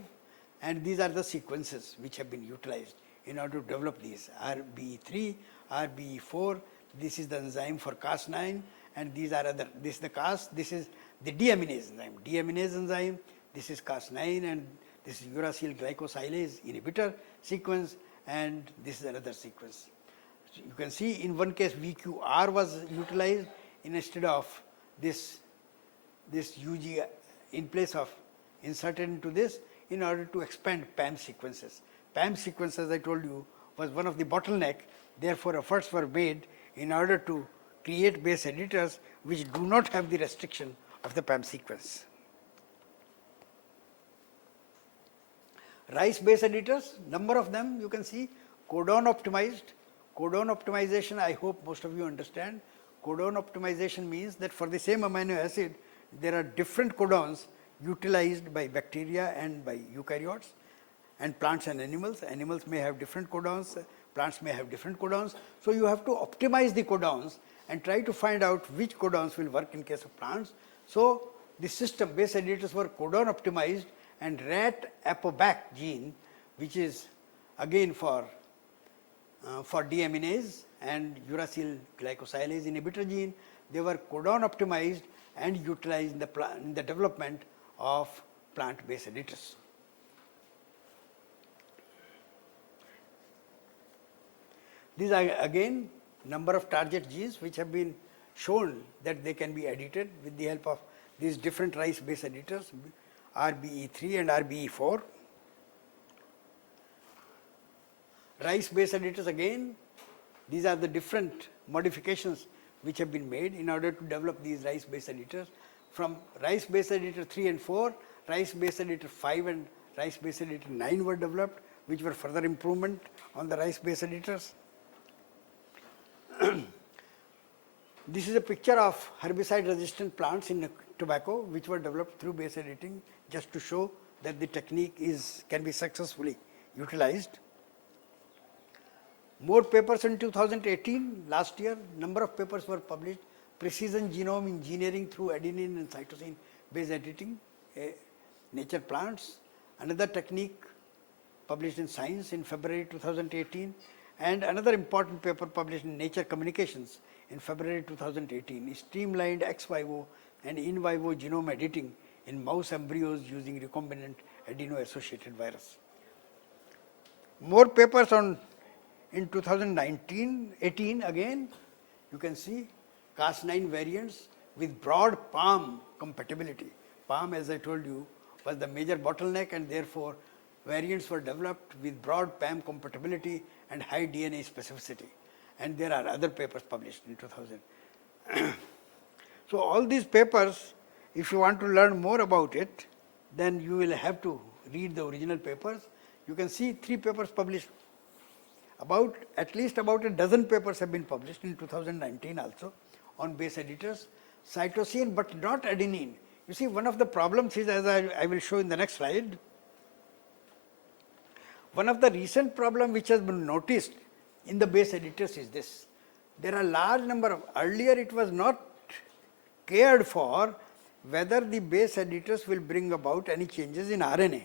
and these are the sequences which have been utilized in order to develop these. RBE3, RBE4, this is the enzyme for Cas9, and these are other, this is the Cas, this is the deaminase enzyme. Deaminase enzyme, this is Cas9, and this is uracil glycosylase inhibitor sequence, and this is another sequence. So you can see in one case VQR was utilized instead of this UG in place of inserted into this in order to expand PAM sequences. PAM sequence, as I told you, was one of the bottleneck. Therefore, efforts were made in order to create base editors which do not have the restriction of the PAM sequence. Rice base editors, number of them you can see, codon optimized. Codon optimization, I hope most of you understand. Codon optimization means that for the same amino acid, there are different codons utilized by bacteria and by eukaryotes, and plants and animals. Animals may have different codons, plants may have different codons. So you have to optimize the codons and try to find out which codons will work in case of plants. So the system base editors were codon optimized, and rat apobac gene, which is again for deaminase, and uracil glycosylase inhibitor gene, they were codon optimized and utilized in the development of plant base editors. These are again number of target genes which have been shown that they can be edited with the help of these different rice base editors, RBE3 and RBE4. Rice base editors again, these are the different modifications which have been made in order to develop these rice base editors. From rice base editor 3 and 4, rice base editor 5 and rice base editor 9 were developed, which were further improvement on the rice base editors. This is a picture of herbicide resistant plants in tobacco which were developed through base editing, just to show that the technique can be successfully utilized. More papers in 2018, last year, number of papers were published. Precision genome engineering through adenine and cytosine base editing, Nature Plants. Another technique published in Science in February 2018. And another important paper published in Nature Communications in February 2018 is streamlined ex vivo and in vivo genome editing in mouse embryos using recombinant adeno-associated virus. More papers in 2019-18 again, you can see Cas9 variants with broad PAM compatibility. PAM, as I told you, was the major bottleneck, and therefore variants were developed with broad PAM compatibility and high DNA specificity. And there are other papers published in 2000. So all these papers, if you want to learn more about it, then you will have to read the original papers. You can see 3 papers published At least about a dozen papers have been published in 2019 also on base editors, cytosine but not adenine. You see, one of the problems is, as I will show in the next slide, one of the recent problem which has been noticed in the base editors is this. There are large number of, earlier it was not cared for whether the base editors will bring about any changes in RNA.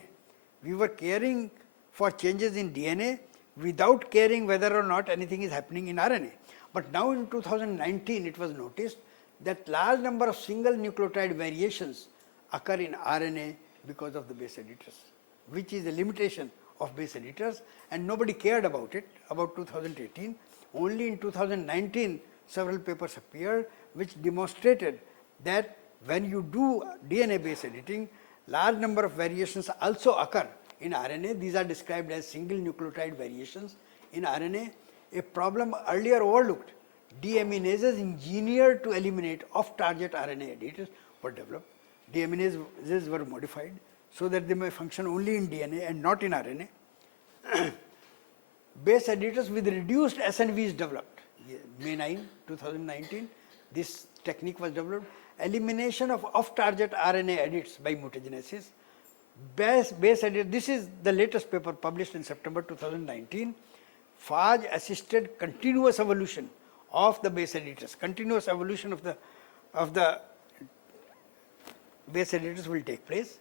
We were caring for changes in DNA without caring whether or not anything is happening in RNA. But now in 2019 it was noticed that large number of single nucleotide variations occur in RNA because of the base editors, which is a limitation of base editors, and nobody cared about it about 2018. Only in 2019 several papers appeared which demonstrated that when you do DNA base editing, large number of variations also occur in RNA. These are described as single nucleotide variations in RNA, a problem earlier overlooked. Deaminases engineered to eliminate off-target RNA editors were developed. Deaminases were modified so that they may function only in DNA and not in RNA. Base editors with reduced SNV is developed. May 9, 2019, this technique was developed. Elimination of off-target RNA edits by mutagenesis. Base edit, this is the latest paper published in September 2019. phage assisted continuous evolution of the base editors. Continuous evolution of the base editors will take place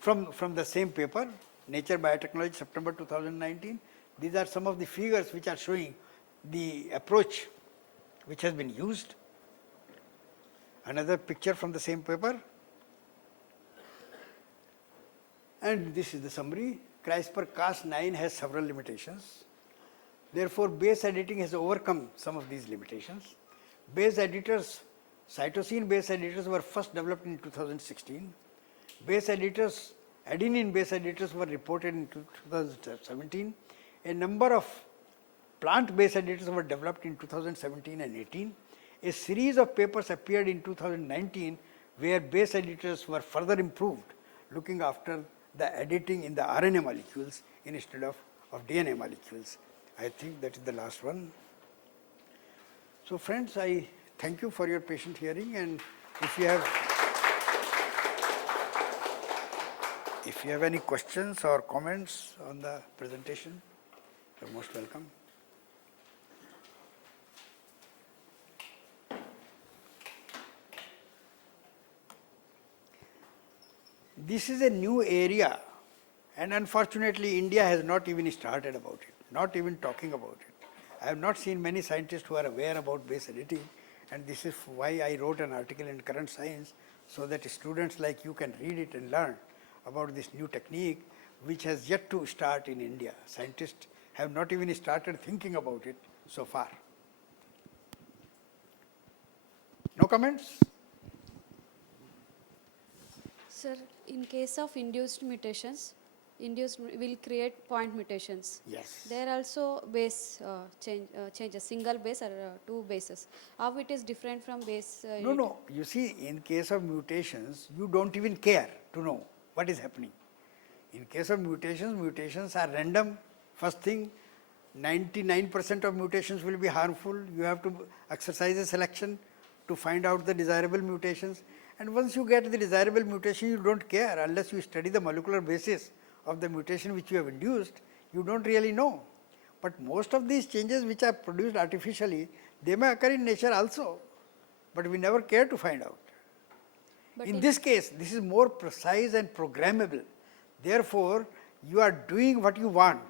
from the same paper, Nature Biotechnology, September 2019. These are some of the figures which are showing the approach which has been used. Another picture from the same paper. And this is the summary. CRISPR-Cas9 has several limitations. Therefore, base editing has overcome some of these limitations. Base editors, cytosine base editors were first developed in 2016. Base editors, adenine base editors were reported in 2017. A number of plant base editors were developed in 2017 and 18. A series of papers appeared in 2019 where base editors were further improved, looking after the editing in the RNA molecules instead of DNA molecules. I think that is the last one. So friends, I thank you for your patient hearing, and if you have any questions or comments on the presentation, you're most welcome. This is a new area, and unfortunately India has not even started about it, not even talking about it. I have not seen many scientists who are aware about base editing, and this is why I wrote an article in Current Science, so that students like you can read it and learn about this new technique which has yet to start in India. Scientists have not even started thinking about it so far. No comments? Sir, in case of induced mutations, will create point mutations. Yes. There also base changes, single base or two bases. How it is different from base? No. You see, in case of mutations, you don't even care to know what is happening. In case of mutations are random. First thing, 99% of mutations will be harmful. You have to exercise a selection to find out the desirable mutations. And once you get the desirable mutation, you don't care unless you study the molecular basis of the mutation which you have induced. You don't really know. But most of these changes which are produced artificially, they may occur in nature also, but we never care to find out. But in this case, this is more precise and programmable. Therefore, you are doing what you want.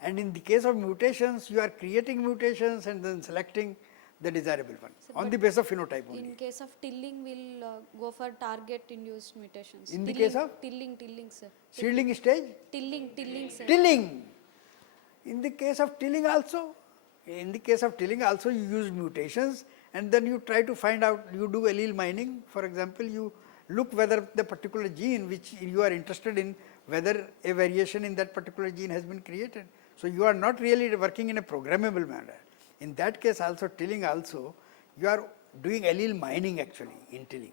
And in the case of mutations, you are creating mutations and then selecting the desirable one on the basis of phenotype only. In case of tilling, we'll go for target-induced mutations. In the case of? Tilling, sir. Seedling stage? Tilling, sir. Tilling. In the case of tilling also, you use mutations, and then you try to find out, you do allele mining. For example, you look whether the particular gene which you are interested in, whether a variation in that particular gene has been created. So you are not really working in a programmable manner. In that case also, tilling also, you are doing allele mining actually in tilling,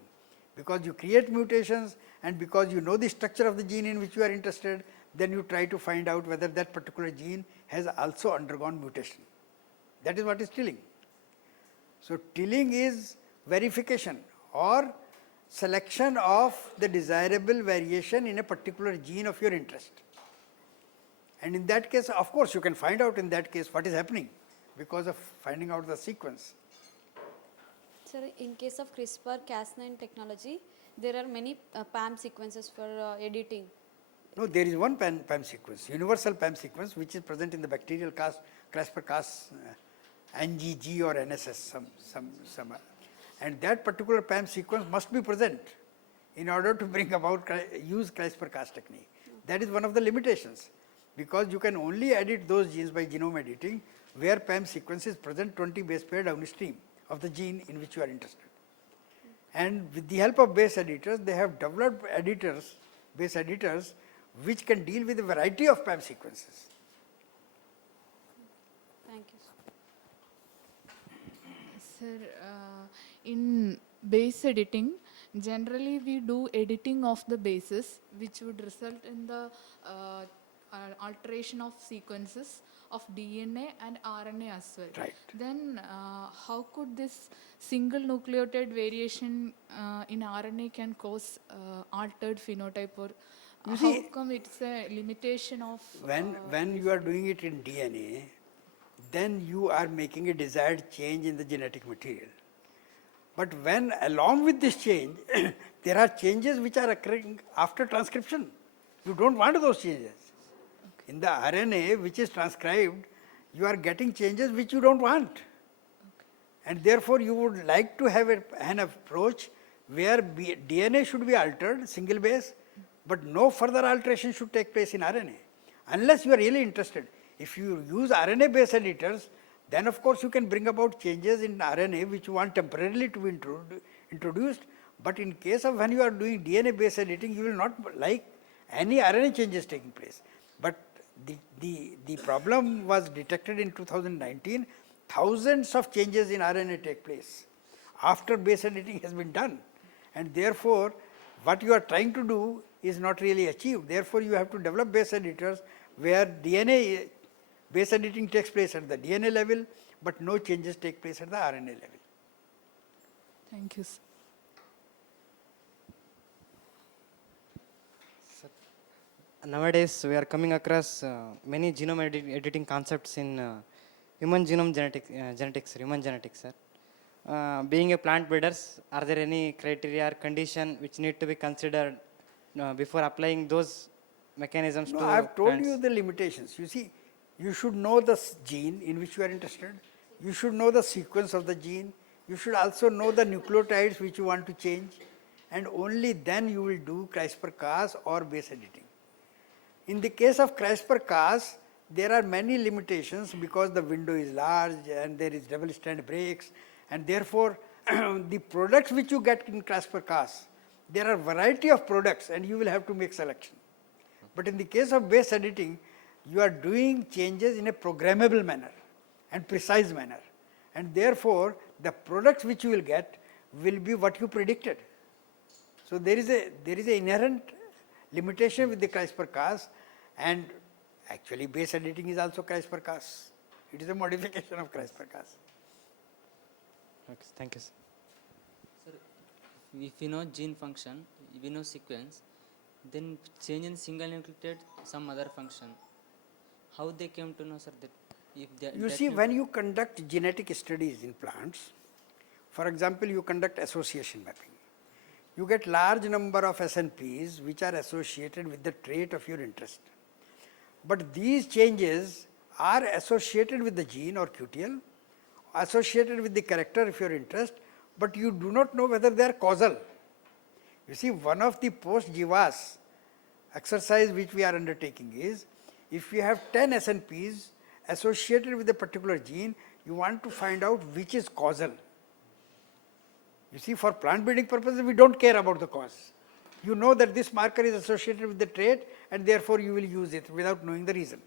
because you create mutations and because you know the structure of the gene in which you are interested, then you try to find out whether that particular gene has also undergone mutation. That is what is tilling. So tilling is verification or selection of the desirable variation in a particular gene of your interest. And in that case, of course, you can find out in that case what is happening because of finding out the sequence. Sir, in case of CRISPR-Cas9 technology, there are many PAM sequences for editing. No, there is one PAM sequence, universal PAM sequence, which is present in the bacterial CRISPR-Cas NGG or NSS, and that particular PAM sequence must be present in order to bring about use CRISPR-Cas technique. That is one of the limitations, because you can only edit those genes by genome editing where PAM sequence is present 20 base pair downstream of the gene in which you are interested. And with the help of base editors, they have developed base editors, which can deal with a variety of PAM sequences. Thank you, sir. Sir, in base editing, generally we do editing of the bases, which would result in the alteration of sequences of DNA and RNA as well. Right. Then how could this single nucleotide variation in RNA can cause altered phenotype, or how come it's a limitation of... When you are doing it in DNA, then you are making a desired change in the genetic material. But when along with this change, there are changes which are occurring after transcription. You don't want those changes. Okay. In the RNA which is transcribed, you are getting changes which you don't want. Okay. And therefore you would like to have an approach where DNA should be altered, single base, but no further alteration should take place in RNA, unless you are really interested. If you use RNA base editors, then of course you can bring about changes in RNA which you want temporarily to be introduced. But in case of when you are doing DNA base editing, you will not like any RNA changes taking place. But the problem was detected in 2019. Thousands of changes in RNA take place after base editing has been done. And therefore, what you are trying to do is not really achieved. Therefore, you have to develop base editors where DNA base editing takes place at the DNA level, but no changes take place at the RNA level. Thank you, sir. Nowadays, we are coming across many genome editing concepts in human genome genetics, sir. Being a plant breeders, are there any criteria or condition which need to be considered before applying those mechanisms to I have told plants? you the limitations. You see, you should know the gene in which you are interested. You should know the sequence of the gene. You should also know the nucleotides which you want to change. And only then you will do CRISPR-Cas or base editing. In the case of CRISPR-Cas, there are many limitations because the window is large and there is double strand breaks, and therefore the products which you get in CRISPR-Cas, there are variety of products and you will have to make selection. But in the case of base editing, you are doing changes in a programmable manner and precise manner, and therefore the products which you will get will be what you predicted. So there is an inherent limitation with the CRISPR-Cas, and actually base editing is also CRISPR-Cas. It is a modification of CRISPR-Cas. Okay, thank you, sir. Sir, if we know gene function, if we know sequence, then change in single nucleotide some other function. How they came to know, sir, that if they... You see, when you conduct genetic studies in plants, for example, you conduct association mapping. You get large number of SNPs which are associated with the trait of your interest. But these changes are associated with the gene or QTL, associated with the character of your interest, but you do not know whether they are causal. You see, one of the post-Jivas exercise which we are undertaking is, if you have 10 SNPs associated with a particular gene, you want to find out which is causal. You see, for plant breeding purposes, we don't care about the cause. You know that this marker is associated with the trait, and therefore you will use it without knowing the reason.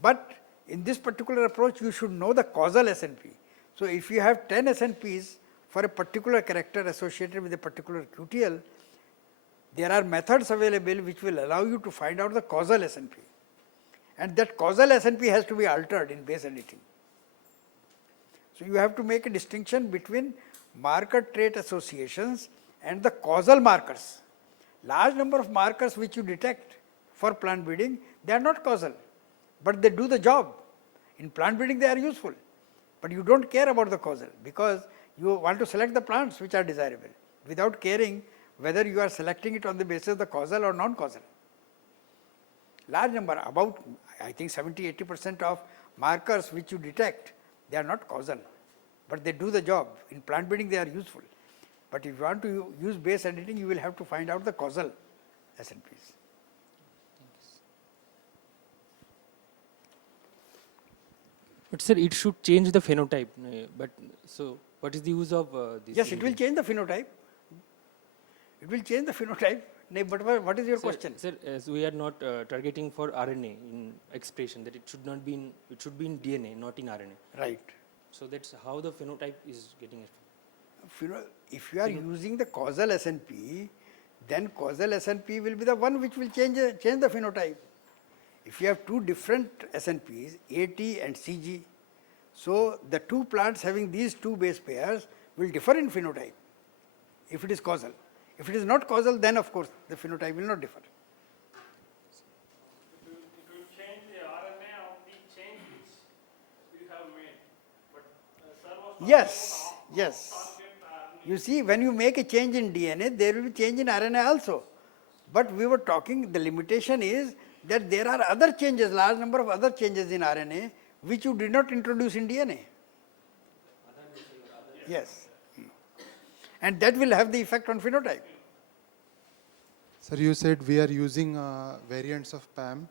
But in this particular approach, you should know the causal SNP. So if you have 10 SNPs for a particular character associated with a particular QTL, there are methods available which will allow you to find out the causal SNP. And that causal SNP has to be altered in base editing. So you have to make a distinction between marker trait associations and the causal markers. Large number of markers which you detect for plant breeding, they are not causal, but they do the job. In plant breeding they are useful, but you don't care about the causal because you want to select the plants which are desirable without caring whether you are selecting it on the basis of the causal or non-causal. Large number, about I think 70-80% of markers which you detect, they are not causal, but they do the job. In plant breeding they are useful. But if you want to use base editing, you will have to find out the causal SNPs. But sir, it should change the phenotype. But so, what is the use of this? Yes, it will change the phenotype. It will change the phenotype. But what is your question? Sir, as we are not targeting for RNA in expression, that it should not be in, it should be in DNA, not in RNA. Right. So that's how the phenotype is getting affected. If you are using the causal SNP, then causal SNP will be the one which will change the phenotype. If you have two different SNPs, AT and CG, so the two plants having these two base pairs will differ in phenotype if it is causal. If it is not causal, then of course the phenotype will not differ. It will change the RNA of the change which we have made. But sir was talking Yes, about yes. target RNA. You see, when you make a change in DNA, there will be change in RNA also. But we were talking, the limitation is that there are other changes, large number of other changes in RNA, which you did not introduce in DNA. Yes. And that will have the effect on phenotype. Sir, you said we are using variants of PAM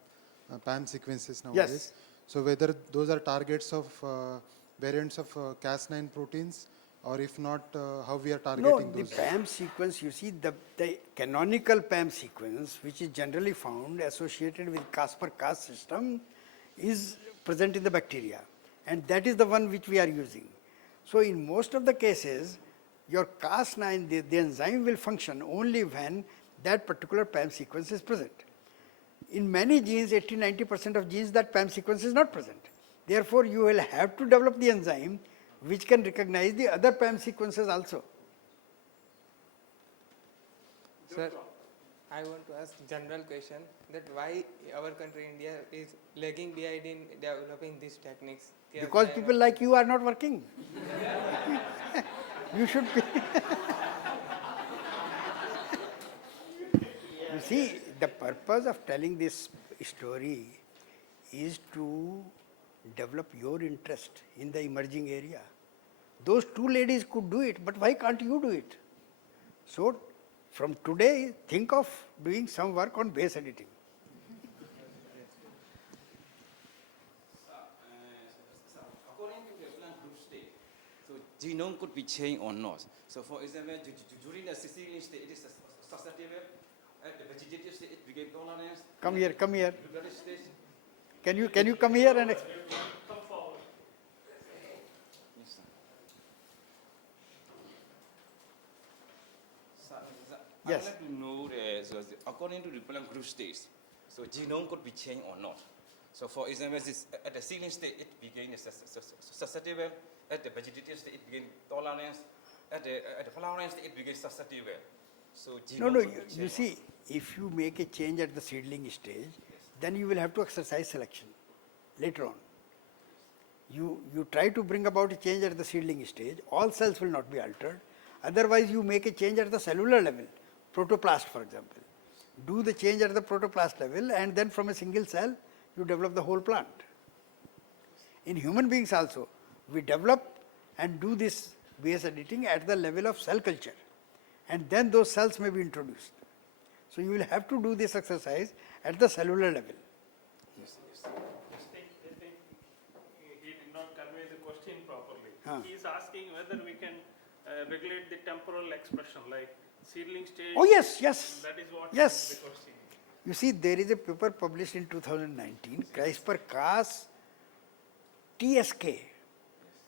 sequences nowadays. Yes. So whether those are targets of variants of Cas9 proteins, or if not, how we are No, targeting the those? PAM sequence, you see, the canonical PAM sequence, which is generally found associated with CRISPR-Cas system, is present in the bacteria. And that is the one which we are using. So in most of the cases, your Cas9, the enzyme will function only when that particular PAM sequence is present. In many genes, 80-90% of genes, that PAM sequence is not present. Therefore, you will have to develop the enzyme which can recognize the other PAM sequences also. Sir, I want to ask general question that why our country India is lagging behind in developing these techniques? Because people like you are not working. You should be. You see, the purpose of telling this story is to develop your interest in the emerging area. Those two ladies could do it, but why can't you do it? So, from today, think of doing some work on base editing. According to the plant group state, so genome could be changed or not. So, for example, during the cyclic state, it is susceptible. At the vegetative state, it became tolerance. Come here, come here. Reproductive stage. Can you come here and explain? Come forward. Yes, sir. Sir, I Yes. would like to know, according to the plant group states, so genome could be changed or not. So, for example, at the cyclic state, it became susceptible. At the vegetative state, it became tolerance. At the flowering state, it became susceptible. So, No, genome no, could be you changed. see, if you make a change at the seedling stage, then you will have to exercise selection later on. You try to bring about a change at the seedling stage, all cells will not be altered. Otherwise, you make a change at the cellular level, protoplast for example. Do the change at the protoplast level, and then from a single cell, you develop the whole plant. In human beings also, we develop and do this base editing at the level of cell culture, and then those cells may be introduced. So you will have to do this exercise at the cellular level. I think he did not convey the question properly. Huh. He is asking whether we can regulate the temporal expression like seedling stage. Oh yes, yes. That is what Yes. is the question. You see, there is a paper published in 2019, CRISPR-Cas TSK,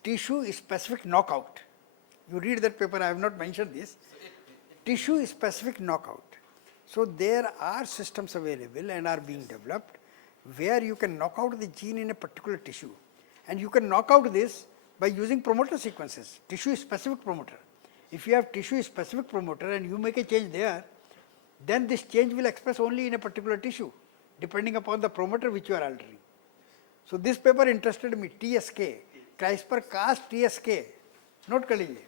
tissue specific knockout. You read that paper, I have not mentioned this. Tissue specific knockout. So there are systems available and are being developed where you can knock out the gene in a particular tissue. And you can knock out this by using promoter sequences, tissue-specific promoter. If you have tissue-specific promoter and you make a change there, then this change will express only in a particular tissue, depending upon the promoter which you are altering. So this paper interested me, TSK, CRISPR-Cas TSK. Note कर लीजिए,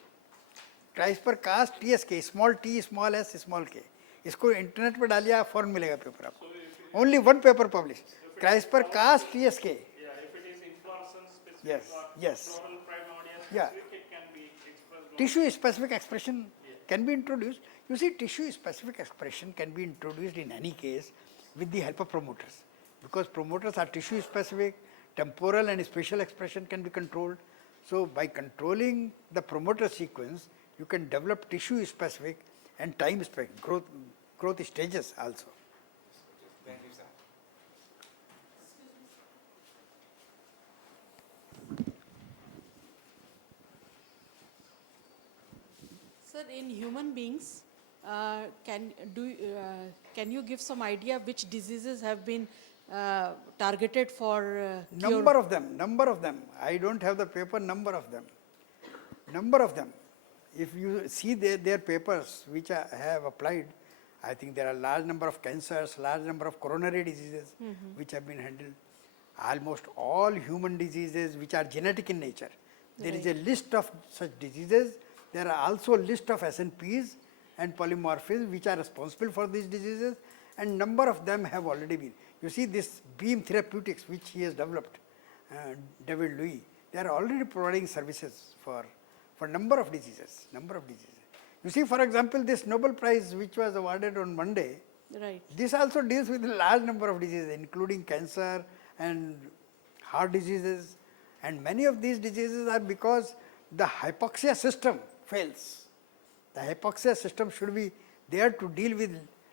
CRISPR-Cas TSK, small t, small s, small k. इसको internet पर डालिए, आप form मिलेगा paper आपको. Only one paper published, CRISPR-Cas TSK. Yeah, if it is inflorescence specific Yes, or yes. floral primordia Yeah. specific, it can be expressed. Tissue-specific expression can be introduced. You see, tissue-specific expression can be introduced in any case with the help of promoters. Because promoters are tissue-specific, temporal and spatial expression can be controlled. So by controlling the promoter sequence, you can develop tissue-specific and time-specific growth stages also. Thank you, sir. Sir, in human beings, can you give some idea which diseases have been targeted for cure? Number of them. I don't have the paper, number of them. If you see their papers which I have applied, I think there are large number of cancers, large number of coronary diseases which have been handled. Almost all human diseases which are genetic in nature. There is a list of such diseases. There are also a list of SNPs and polymorphisms which are responsible for these diseases, and number of them have already been. You see this Beam Therapeutics which he has developed, David Louis, they are already providing services for number of diseases. You see, for example, this Nobel Prize which was awarded on Monday, Right. this also deals with a large number of diseases, including cancer and heart diseases. And many of these diseases are because the hypoxia system fails. The hypoxia system should be there to deal with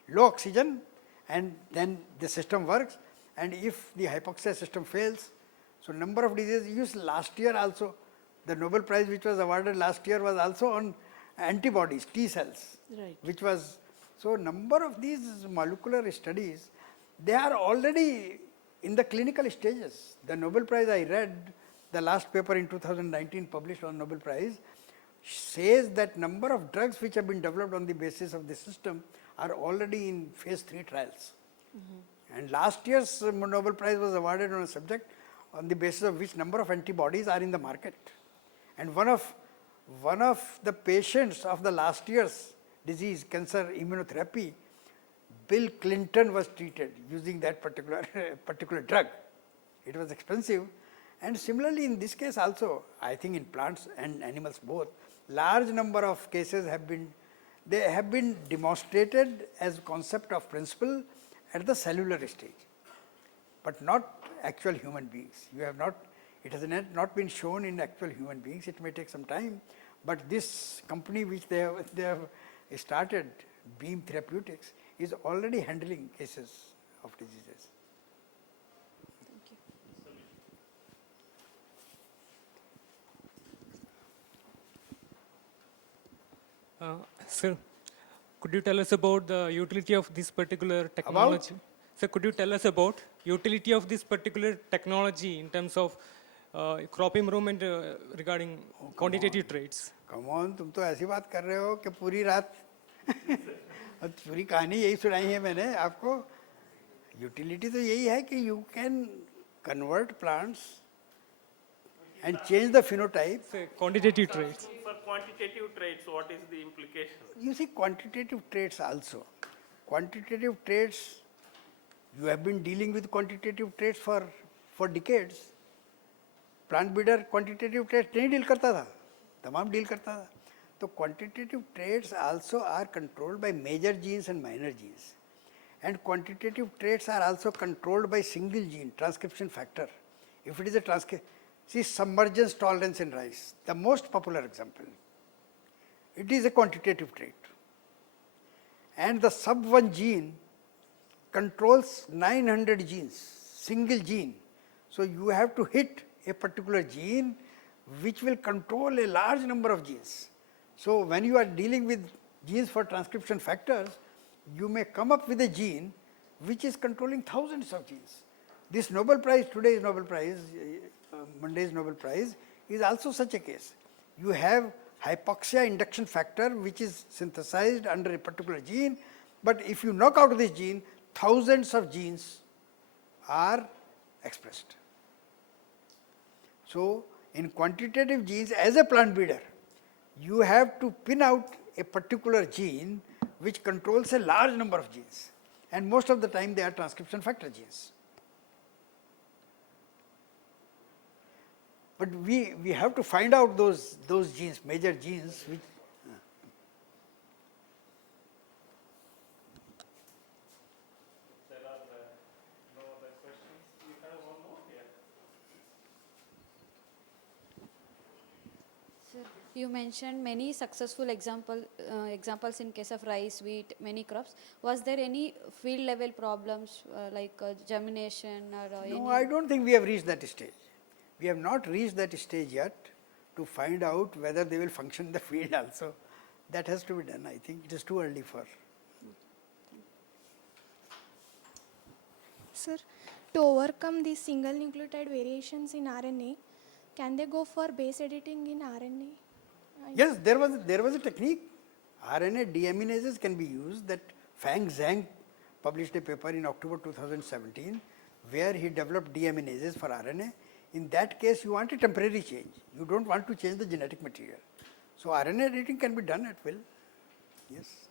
low oxygen, and then the system works. And if the hypoxia system fails, so number of diseases used last year also, the Nobel Prize which was awarded last year was also on antibodies, T cells, Right. which was, so number of these molecular studies, they are already in the clinical stages. The Nobel Prize I read, the last paper in 2019 published on Nobel Prize, says that number of drugs which have been developed on the basis of this system are already in phase 3 trials. And last year's Nobel Prize was awarded on a subject on the basis of which number of antibodies are in the market. And one of the patients of the last year's disease, cancer immunotherapy, Bill Clinton was treated using that particular drug. It was expensive. And similarly in this case also, I think in plants and animals both, large number of cases have been demonstrated as concept of principle at the cellular stage, but not actual human beings. It has not been shown in actual human beings. It may take some time, but this company which they have started, Beam Therapeutics, is already handling cases of diseases. Sir, could you tell us about the utility of this particular technology? Sir, could you tell us about utility of this particular technology in terms of crop improvement regarding quantitative traits? Come on, तुम तो ऐसी बात कर रहे हो कि पूरी रात पूरी कहानी यही सुनाई है मैंने आपको. यूटिलिटी तो यही है कि you can convert plants and change the phenotype. Say quantitative traits. For quantitative traits, what is the implication? You see, quantitative traits also. Quantitative traits, you have been dealing with quantitative traits for decades. Plant breeder quantitative traits नहीं deal करता था, तमाम deal करता था. तो quantitative traits also are controlled by major genes and minor genes. And quantitative traits are also controlled by single gene, transcription factor. If it is a see, submergence tolerance in rice, the most popular example. It is a quantitative trait. And the sub1 gene controls 900 genes, single gene. So you have to hit a particular gene which will control a large number of genes. So when you are dealing with genes for transcription factors, you may come up with a gene which is controlling thousands of genes. This Nobel Prize, today's Nobel Prize, Monday's Nobel Prize, is also such a case. You have hypoxia induction factor which is synthesized under a particular gene, but if you knock out this gene, thousands of genes are expressed. So, in quantitative genes, as a plant breeder, you have to pin out a particular gene which controls a large number of genes, and most of the time they are transcription factor genes. But we have to find out those genes, major genes which There are no other questions. We have one more here. Sir, you mentioned many successful examples in case of rice, wheat, many crops. Was there any field level problems like germination or any? No, I don't think we have reached that stage. We have not reached that stage yet to find out whether they will function in the field also. That has to be done. I think it is too early for. Sir, to overcome these single nucleotide variations in RNA, can they go for base editing in RNA? Yes, there was a technique. RNA deaminases can be used. That Fang Zhang published a paper in October 2017 where he developed deaminases for RNA. In that case, you want a temporary change. You don't want to change the genetic material. So RNA editing can be done at will. Yes.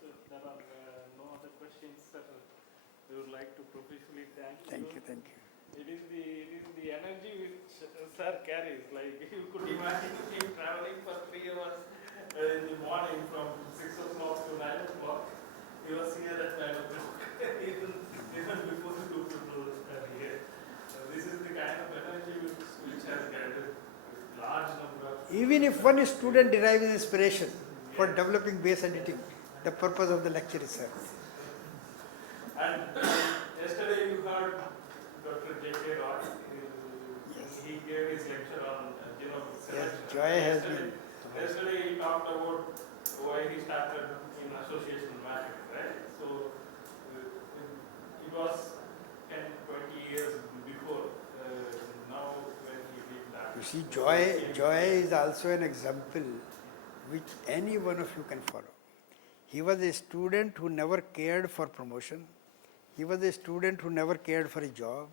So there are no other questions, sir. We would like to profusely thank you. Thank you, thank you. It is the energy which sir carries. Like you could imagine him traveling for 3 hours in the morning from 6 o'clock to 9 o'clock. He was here at 9 o'clock, even before the 2 people are here. This is the kind of energy which has gathered large number of. Even if one student derives inspiration for developing base editing, the purpose of the lecture is served. And yesterday you heard Dr. J.K. Roy. He gave his lecture on genome selection. Yes, joy has been. Yesterday he talked about why he started in association mapping, right? So it was 10, 20 years before now when he did that. You see, joy is also an example which any one of you can follow. He was a student who never cared for promotion. He was a student who never cared for a job.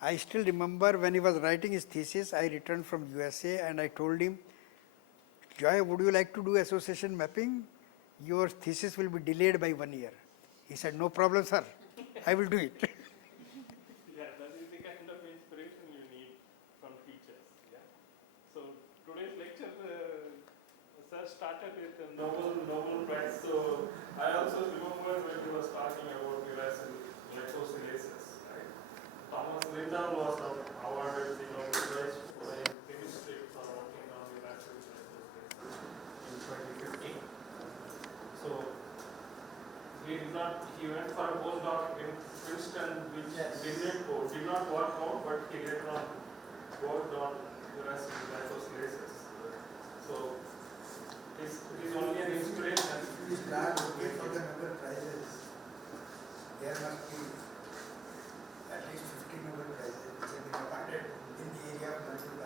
I still remember when he was writing his thesis, I returned from USA and I told him, Joy, would you like to do association mapping? Your thesis will be delayed by 1 year. He said, no problem, sir. I will do it. Yeah, that is the kind of inspiration you need from teachers. Yeah. So today's lecture, sir started with the Nobel Prize. So I also remember when he was talking about glycosylases, right? Thomas Lindahl was awarded the Nobel Prize in chemistry for working on the glycosylases in 2015. So he went for a postdoc in Princeton, which did not work out, but he later on worked on the rest of the glycosylases. So he's only an inspiration. If you start looking for the Nobel Prizes, there must be at least 50 Nobel Prizes which have been awarded in the area of multiple